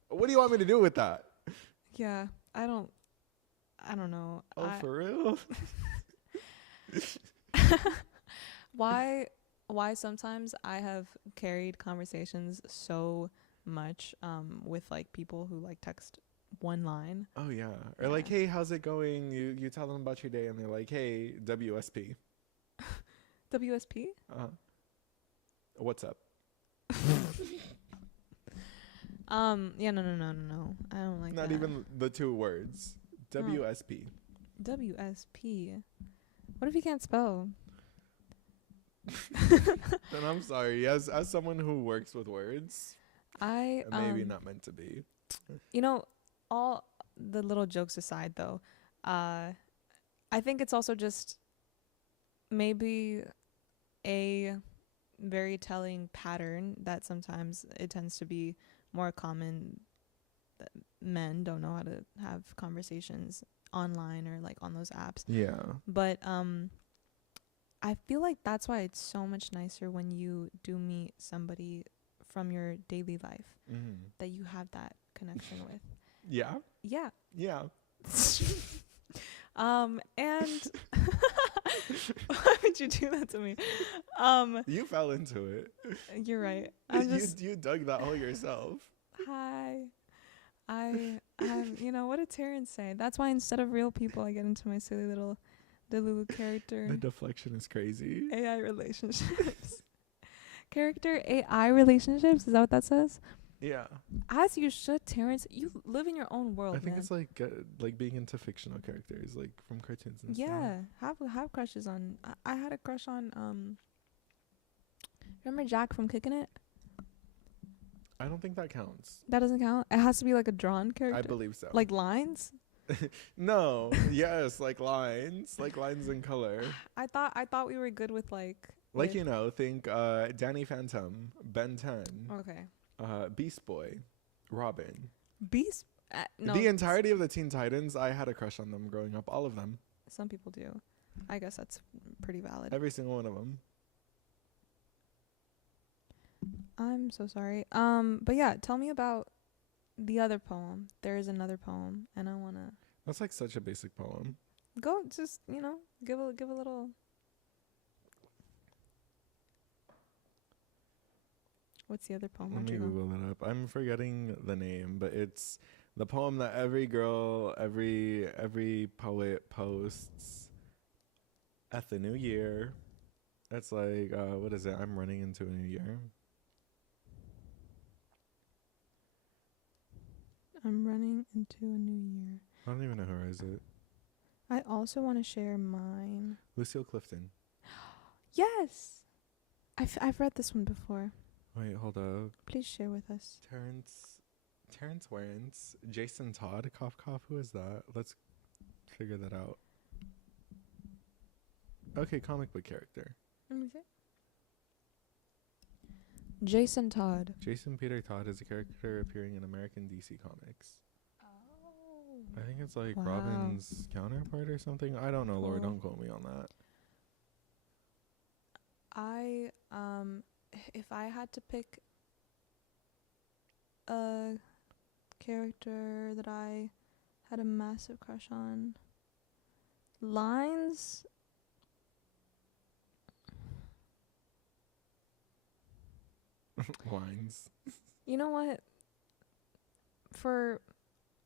What do you want me to do with that? Yeah, I don't know. Oh, for real? Why sometimes I have carried conversations so much with like people who like text one line. Oh, yeah. Or like, hey, how's it going? You tell them about your day and they're like, hey, WSP. WSP? What's up? Yeah, no. I don't like Not that. even the 2 words. WSP. WSP. What if you can't spell? Then I'm sorry. As someone who works with words, maybe not meant to be. All the little jokes aside though, I think it's also just maybe a very telling pattern that sometimes it tends to be more common that men don't know how to have conversations online or like on those apps. Yeah. But I feel like that's why it's so much nicer when you do meet somebody from your daily life that you have that connection with. Yeah. Yeah. Yeah. And why would you do that to me? You fell into it. You're right. You dug that hole yourself. Hi. What did Terrence say? That's why instead of real people, I get into my silly little Delulu character. The deflection is crazy. AI relationships. Character AI relationships. Is that what that says? Yeah. As you should, Terrence. You live in your own world, I think man. it's like being into fictional characters, like from cartoons and stuff. Yeah, have crushes on. I had a crush on Remember Jack from Kicking It? I don't think that counts. That doesn't count. It has to be like a drawn character. I believe so. Like lines. No. Yes, like lines in color. I thought we were good with like. Like think Danny Phantom, Ben 10, Okay. Beast Boy, Robin. Beast. No. The entirety of the Teen Titans, I had a crush on them growing up. All of them. Some people do. I guess that's pretty valid. Every single one of them. I'm so sorry. But yeah, tell me about the other poem. There is another poem, and I wanna. That's like such a basic poem. Go, just give a little. What's the other poem? Let me Google it up. I'm forgetting the name, but it's the poem that every girl, every poet posts at the new year. It's like, what is it? I'm running into a new year. I'm running into a new year. I don't even know who writes it. I also want to share mine. Lucille Clifton. Yes! I've read this one before. Wait, hold up. Please share with us. Terrence Warrens, Jason Todd, cough cough. Who is that? Let's figure that out. Okay, comic book character. Let me see. Jason Todd. Jason Peter Todd is a character appearing in American DC Comics. Oh. I think it's like Wow. Robin's counterpart or something. I don't know, Lord. Cool. Don't quote me on that. If I had to pick a character that I had a massive crush on, lines. Lines. You know what? For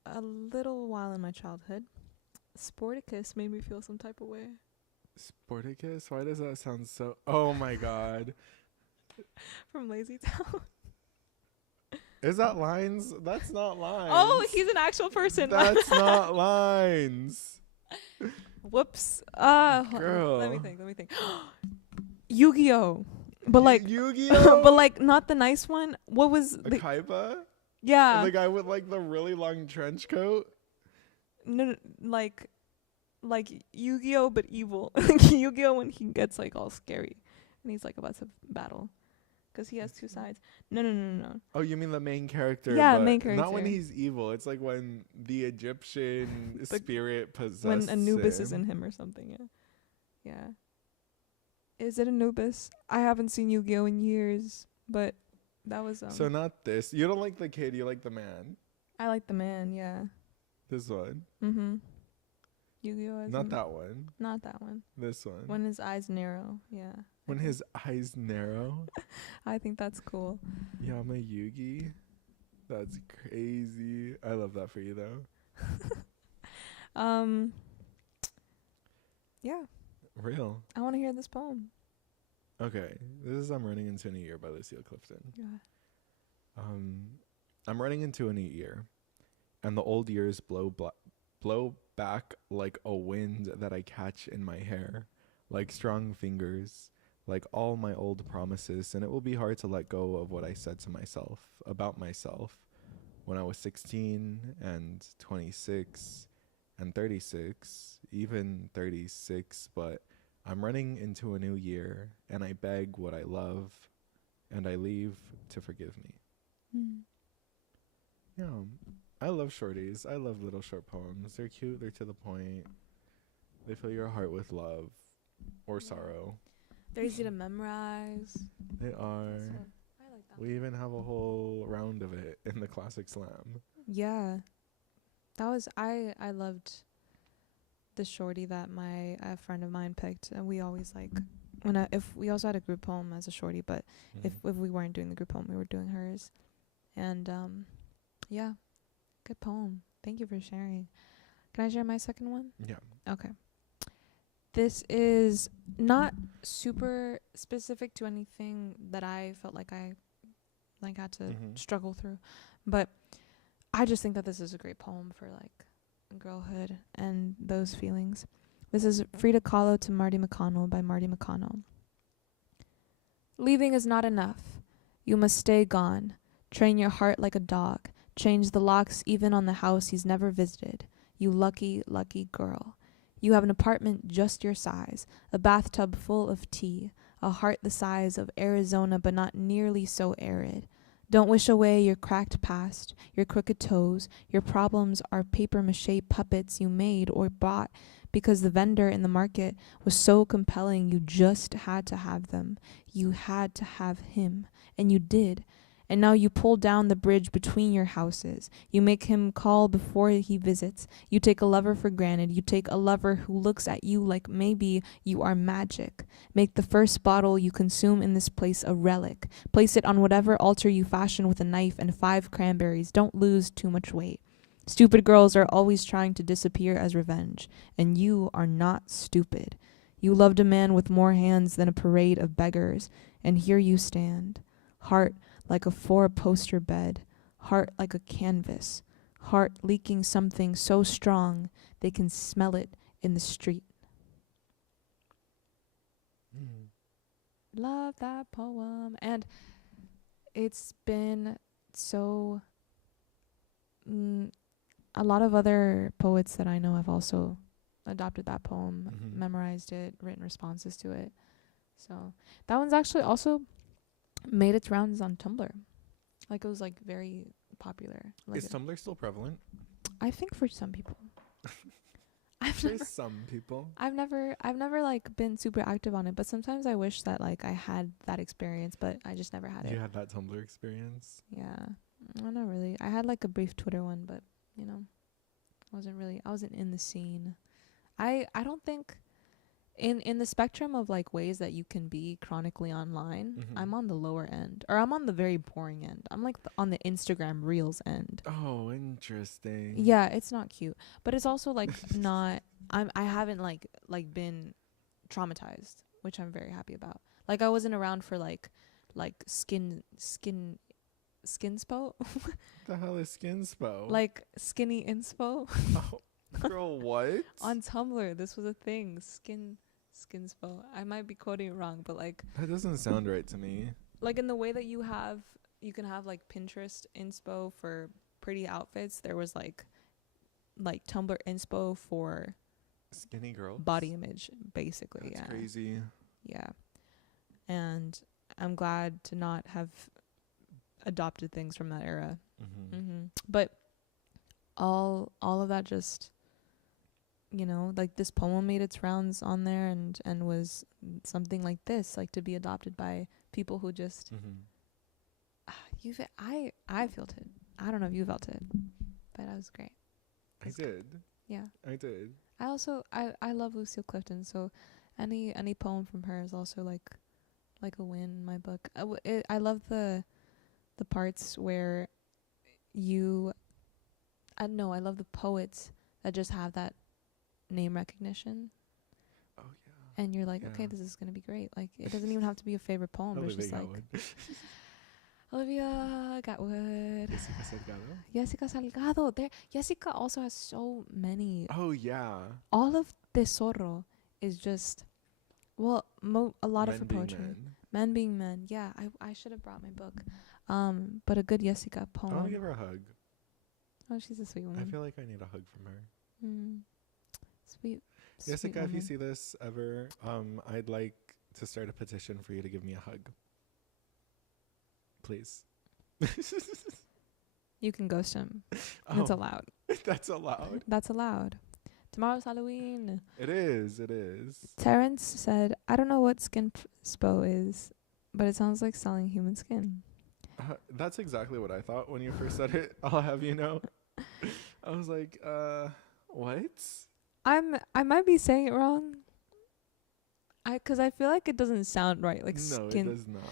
a little while in my childhood, Sporticus made me feel some type of way. Sporticus? Why does that sound so... Oh, my God. From Lazy Town. Is that Lines? That's not Lines. Oh, he's an actual person. That's not Lines. Whoops. Girl. Let me think. Yu-Gi-Oh! But like Yu-Gi-Oh? but like not the nice one. What was the Kaiba? Yeah. The guy with like the really long trench coat? No, like Yu-Gi-Oh! But evil. Like Yu-Gi-Oh! When he gets like all scary and he's like about to battle. Because he has two sides. No. Oh, you mean the main character? Yeah, but main character. Not when he's evil. It's like when the Egyptian spirit possesses when Anubis him. is in him or something. Yeah. Is it Anubis? I haven't seen Yu-Gi-Oh! In years, but that was So not this. You don't like the kid. You like the man. I like the man. Yeah. This one. Mm-hmm. Yu-Gi-Oh! Not that one. Not that one. This one. When his eyes narrow. Yeah. When his eyes narrow. I think that's cool. Yama Yugi. That's crazy. I love that for you though. Yeah. Real. I want to hear this poem. Okay. This is I'm Running Into a New Year by Lucille Clifton. Yeah. I'm running into a new year, and the old years blow back like a wind that I catch in my hair, like strong fingers, like all my old promises, and it will be hard to let go of what I said to myself, about myself, when I was 16 and 26 and 36, even 36, but I'm running into a new year, and I beg what I love, and I leave to forgive me. Yeah, I love shorties. I love little short poems. They're cute. They're to the point. They fill your heart with love or sorrow. They're easy to memorize. They are. I like that. We even have a whole round of it in the classic slam. Yeah. That was I loved the shorty that a friend of mine picked, and we always like if we also had a group poem as a shorty, but if we weren't doing the group poem, we were doing hers. And yeah, Good poem. Thank you for sharing. Can I share my second one? Yeah. Okay. This is not super specific to anything that I felt like I had to struggle through, but I just think that this is a great poem for like girlhood and those feelings. This is Frida Kahlo to Marty McConnell by Marty McConnell. Leaving is not enough. You must stay gone. Train your heart like a dog. Change the locks even on the house he's never visited. You lucky, lucky girl. You have an apartment just your size, a bathtub full of tea, a heart the size of Arizona but not nearly so arid. Don't wish away your cracked past, your crooked toes. Your problems are papier-mâché puppets you made or bought because the vendor in the market was so compelling you just had to have them. You had to have him, and you did. And now you pull down the bridge between your houses. You make him call before he visits. You take a lover for granted. You take a lover who looks at you like maybe you are magic. Make the first bottle you consume in this place a relic. Place it on whatever altar you fashion with a knife and 5 cranberries. Don't lose too much weight. Stupid girls are always trying to disappear as revenge, and you are not stupid. You loved a man with more hands than a parade of beggars, and here you stand. Heart like a 4-poster bed, heart like a canvas, heart leaking something so strong they can smell it in the street. Love that poem. And it's been so... a lot of other poets that I know have also adopted that poem, memorized it, written responses to it. So that one's actually also made its rounds on Tumblr. Like, it was like very popular. Like, is Tumblr still prevalent? I think for some people. Some people. I've never like been super active on it, but sometimes I wish that like I had that experience, but I just never had it. You had that Tumblr experience? Yeah. Well, not really. I had like a brief Twitter one, but you know, I wasn't in the scene. I don't think in the spectrum of like ways that you can be chronically online, I'm on the lower end, or I'm on the very boring end. I'm like on the Instagram Reels end. Oh, interesting. Yeah, it's not cute, but it's also like not. I haven't like been traumatized, which I'm very happy about. Like, I wasn't around for like skin spo. The hell is skin-spo? Like skinny inspo. Oh, girl, what? On Tumblr, this was a thing. Skinspo. I might be quoting it wrong, but like, that doesn't sound right to me. Like, in the way that you can have like Pinterest inspo for pretty outfits, there was like Tumblr inspo for skinny girls, body image, basically. That's yeah. crazy. Yeah. And I'm glad to not have adopted things from that era. But all of that just, you know, like, this poem made its rounds on there and was something like this, like, to be adopted by people who just I felt it. I don't know if you felt it, but it was great. I did. Yeah, I did. I also I love Lucille Clifton, so any poem from her is also like a win in my book. I love the parts where I love the poets that just have that name recognition. Oh yeah. And you're like, okay, this is gonna be great. Like, it doesn't even have to be a favorite poem. It's just like Olivia Gatwood, Jessica Salgado. Jessica also has so many. Oh yeah. All of Tesoro is just, well, a lot of her poetry. Men being men. Yeah, I should have brought my book. But a good Jessica poem. I want to give her a hug. Oh, she's a sweet woman. I feel like I need a hug from her. Sweet. Jessica, sweet if you see this ever, I'd like to start a petition for you to give me a hug. Please. You can ghost him. That's allowed. That's allowed? That's allowed. Tomorrow's Halloween. It is. Terrence said, I don't know what skin-spo is, but it sounds like selling human skin. That's exactly what I thought when you first said it. I'll have you know. I was like, what? I might be saying it wrong. Because I feel like it doesn't sound right. Like, no, skin. it does not.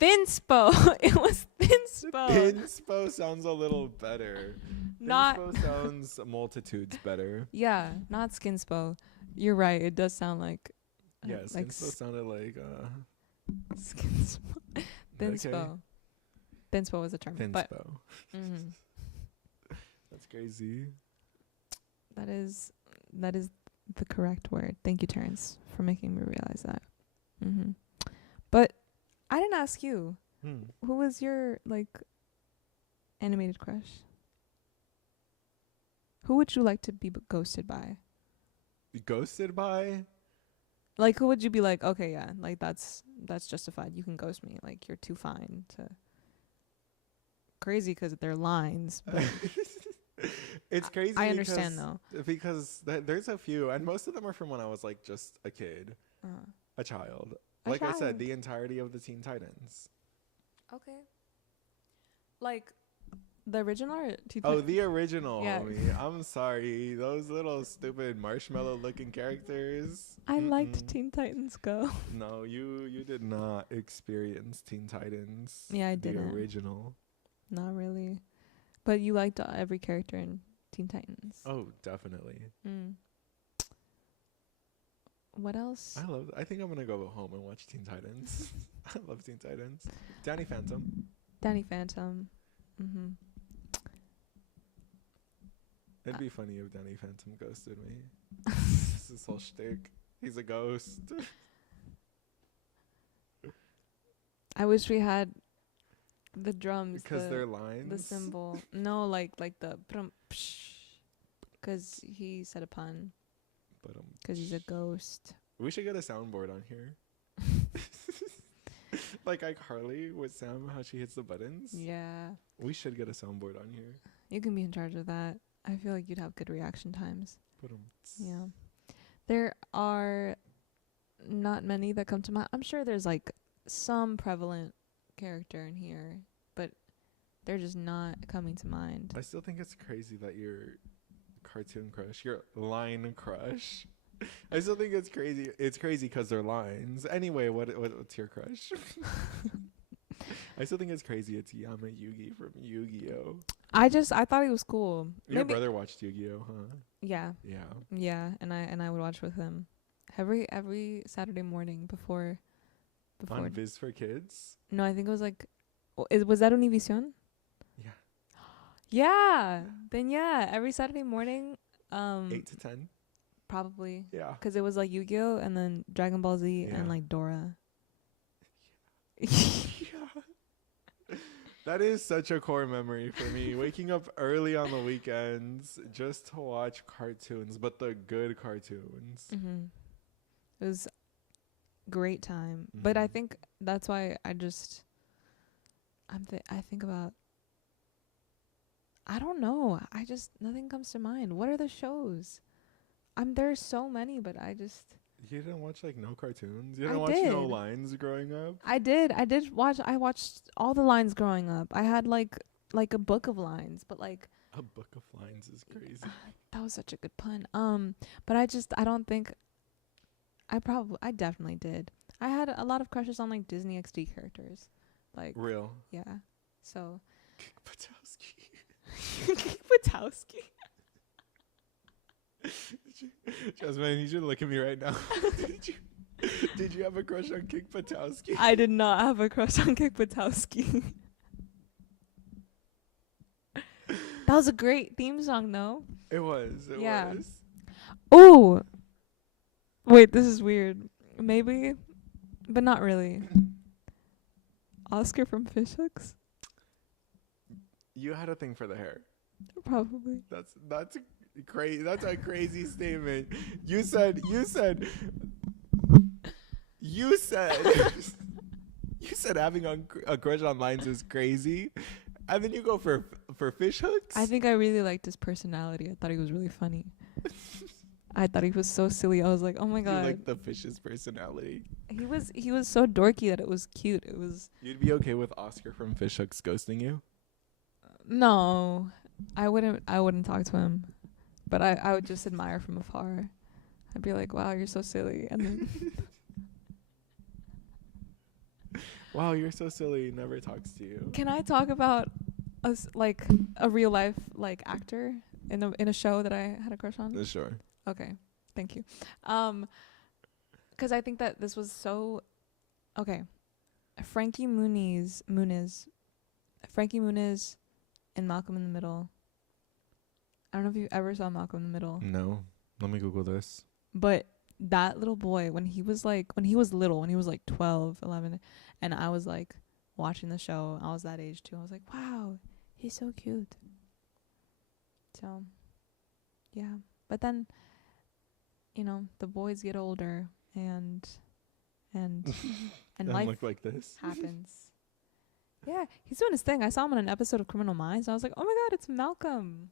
Finspo. It was Finspo. Thinspo. Thinspo sounds a little better. Not. Thinspo sounds multitudes better. Yeah, not Skinspo. You're right. It does sound like. Yeah, like Thinspo sounded like Skinspo. Thinspo. Okay. Thinspo was a term. Thinspo. But That's crazy. that is the correct word. Thank you, Terrence, for making me realize that. But I didn't ask you. Who was your animated crush? Who would you like to be ghosted by? Ghosted by? Like, who would you be like, okay, yeah, like that's justified. You can ghost me. Like, you're too fine to. Crazy because they're lines. But it's crazy. I understand though. Because there's a few, and most of them are from when I was like just a kid, a child. Like I said, the entirety of the Teen Titans. Okay. Like the original or the original, yeah. homie. I'm sorry. Those little stupid marshmallow looking characters. I liked Teen Titans Go. No, you did not experience Teen Titans. Yeah, I didn't. The original. Not really. But you liked every character in Teen Titans. Oh, definitely. What else? I think I'm going to go home and watch Teen Titans. I love Teen Titans. Danny Phantom. It'd be funny if Danny Phantom ghosted me. This is whole shtick. He's a ghost. I wish we had the drums. Because they're lines? The symbol. No, like the... Because he said a pun. Because he's a ghost. We should get a soundboard on here. Like Harley with Sam, how she hits the buttons. Yeah. We should get a soundboard on here. You can be in charge of that. I feel like you'd have good reaction times. Yeah. There are not many that come to mind. I'm sure there's some prevalent character in here, but they're just not coming to mind. I still think it's crazy that your cartoon crush, your line crush, I still think it's crazy. It's crazy because they're lines. Anyway, what's your crush? I still think it's crazy. It's Yama Yugi from Yu-Gi-Oh. I thought he was cool. Your brother watched Yu-Gi-Oh, huh? Yeah. Yeah, and I would watch with him every Saturday morning before. On Viz for Kids? No, I think it was was that Univision? Yeah. Yeah. Then yeah, every Saturday morning. 8 to 10. Probably. Yeah. Because it was Yu-Gi-Oh and then Dragon Ball Z and Dora. Yeah. That is such a core memory for me. Waking up early on the weekends just to watch cartoons, but the good cartoons. It was great time. But I think that's why I think about, I don't know. Nothing comes to mind. What are the shows? There's so many, but You didn't watch no cartoons? You didn't watch no lines growing up? I did watch. I watched all the lines growing up. I had like a book of lines, but a book of lines is crazy. That was such a good pun. But I don't think I definitely did. I had a lot of crushes on Disney XD characters. Real? Yeah. So Kick Patowski. Kick Patowski. Jasmine, you should look at me right now. Did you have a crush on Kick Patowski? I did not have a crush on Kick Patowski. That was a great theme song, though. It was. It was. Oh, wait, this is weird. Maybe, but not really. Oscar from Fish Hooks. You had a thing for the hair. Probably. That's crazy. That's a crazy statement. You said you said having a crush on lines is crazy, and then you go for fish hooks. I think I really liked his personality. I thought he was really funny. I thought he was so silly. I was like, oh my god. You like the fish's personality. He was so dorky that it was cute. It was. You'd be okay with Oscar from Fish Hooks ghosting you? No, I wouldn't talk to him, but I would just admire from afar. I'd be like, wow, you're so silly, and then. Wow, you're so silly. He never talks to you. Can I talk about like a real life like actor in a show that I had a crush on? Sure. Okay, thank you. Because I think that this was so okay. Frankie Muniz in Malcolm in the Middle. I don't know if you ever saw Malcolm in the Middle, No. Let me Google this. but that little boy when he was like 12, 11, and I was like watching the show, I was that age too. I was like, wow, he's so cute. So, yeah. But then, the boys get older and and life look like this. happens. Yeah, he's doing his thing. I saw him on an episode of Criminal Minds. I was like, oh my god, it's Malcolm.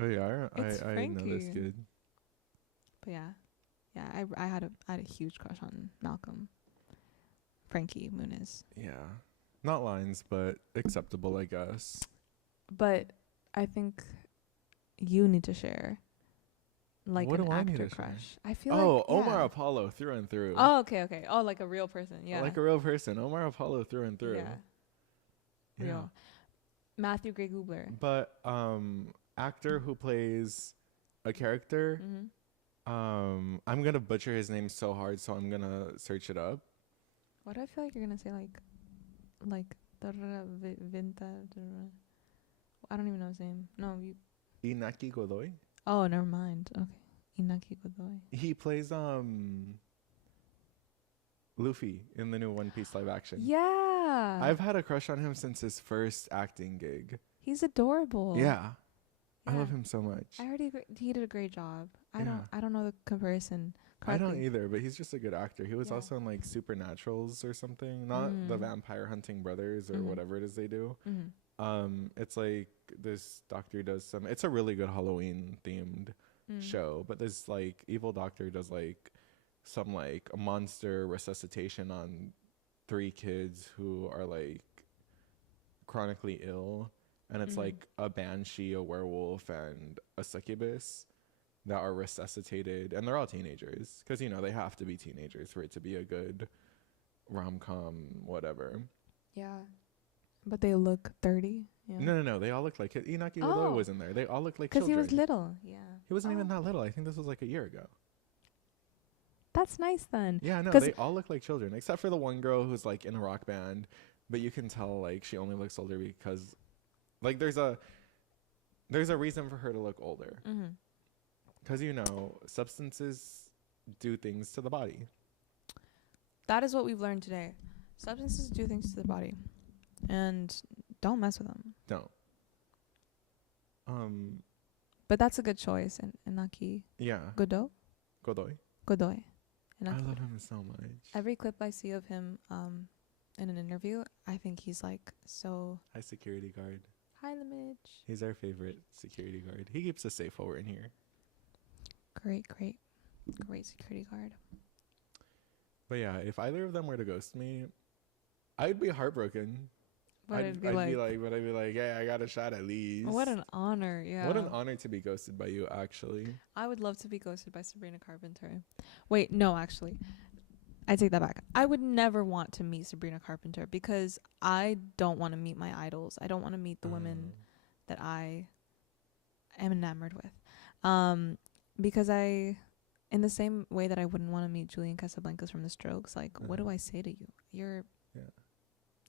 Oh yeah, It's I know this Frankie. kid. But yeah, I had a huge crush on Malcolm. Frankie Muniz. Yeah, not lines, but acceptable, I guess. But I think you need to share like What an do I need actor to share? crush. I feel Omar Apollo through and through. Oh, okay. Oh, like a real person. Yeah. Like a real person. Omar Apollo through and through. Yeah. Yeah. Real. Matthew Gray Gubler. But actor who plays a character, Mm-hmm. I'm gonna butcher his name so hard, so I'm gonna search it up. What do I feel like you're gonna say? Like Vinta. I don't even know his name. No, you. Inaki Godoy. Oh, never mind. Okay, Inaki Godoy. He plays Luffy in the new One Piece live action. Yeah. I've had a crush on him since his first acting gig. He's adorable. Yeah. I Yeah. love him so much. I already he did a great job. I Yeah. don't know the comparison I correctly. don't either, but he's just a good actor. He was Yeah. also in like Supernaturals or something, not the Vampire Hunting Brothers or whatever it is they do. It's like this doctor does some. It's a really good Halloween themed show, but this like evil doctor does like some like a monster resuscitation on 3 kids who are like chronically ill, and it's like a banshee, a werewolf, and a succubus that are resuscitated, and they're all teenagers because they have to be teenagers for it to be a good rom-com whatever. Yeah. But they look 30. Yeah. No, they all look like Inaki Godoy was in there. They all look like because children. he was little. Yeah. He wasn't even that little. I think this was like a year ago. That's nice then. Yeah, no, they all look like children except for the one girl who's like in a rock band, but you can tell like she only looks older because like there's a reason for her to look older. Because substances do things to the body. That is what we've learned today. Substances do things to the body, and don't mess with them. Don't. But that's a good choice. And Inaki. Yeah. Godoy. I Inaki. love him so much. Every clip I see of him in an interview, I think he's like so High security guard. high limit. He's our favorite security guard. He keeps us safe while we're in here. Great security guard. But yeah, if either of them were to ghost me, I'd be heartbroken. But I'd be like, hey, I got a shot at least. What an honor, yeah. What an honor to be ghosted by you, actually. I would love to be ghosted by Sabrina Carpenter. Wait, no, actually. I take that back. I would never want to meet Sabrina Carpenter because I don't want to meet my idols. I don't want to meet the women that I am enamored with. Because in the same way that I wouldn't want to meet Julian Casablancas from The Strokes, like, what do I say to you? Yeah.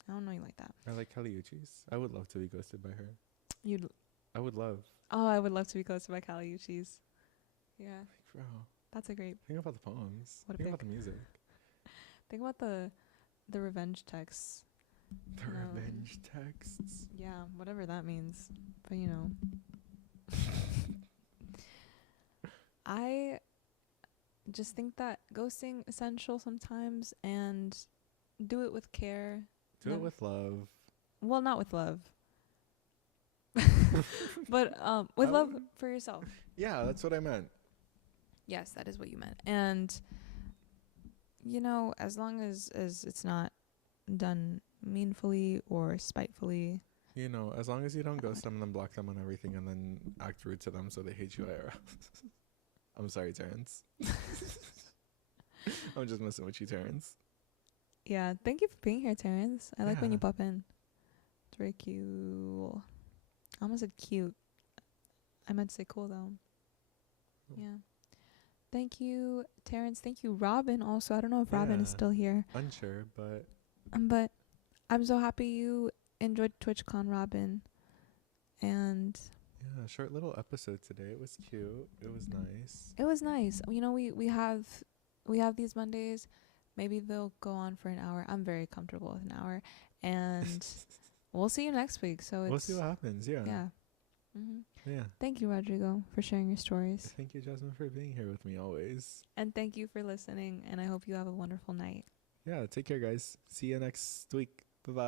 I don't know you like that. I like Kelly Uchis. I would love to be ghosted by her. I would love. Oh, I would love to be ghosted by Callie Uchis. Yeah. Bro, That's a great. think about the poems. What a Think about pick. the music. Think about the revenge texts. The revenge texts. Yeah, whatever that means. But I just think that ghosting essential sometimes, and do it with care. Do it with love. Well, not with love. But with love for yourself. Yeah, that's what I meant. Yes, that is what you meant. And as long as it's not done meanfully or spitefully. As long as you don't ghost them and then block them on everything and then act rude to them so they hate you IRL. I'm sorry, Terrence. I'm just messing with you, Terrence. Yeah. Thank you for being here, Terrence. I like when Yeah. you pop in. It's very cute. I almost said cute. I meant to say cool though. Yeah. Thank you, Terrence. Thank you, Robin. Also, I don't know if Robin is Yeah. still here. Unsure, but But I'm so happy you enjoyed TwitchCon, Robin. And yeah, short little episode today. It was cute. It was nice. it was nice. You know, we have these Mondays. Maybe they'll go on for an hour. I'm very comfortable with an hour, and we'll see you next week. So We'll see it's what happens. Yeah. yeah. hmm Yeah. Thank you, Rodrigo, for sharing your stories, Thank you, Jasmine, for being here with me always. and thank you for listening. And I hope you have a wonderful night. Yeah. Take care, guys. See you next week.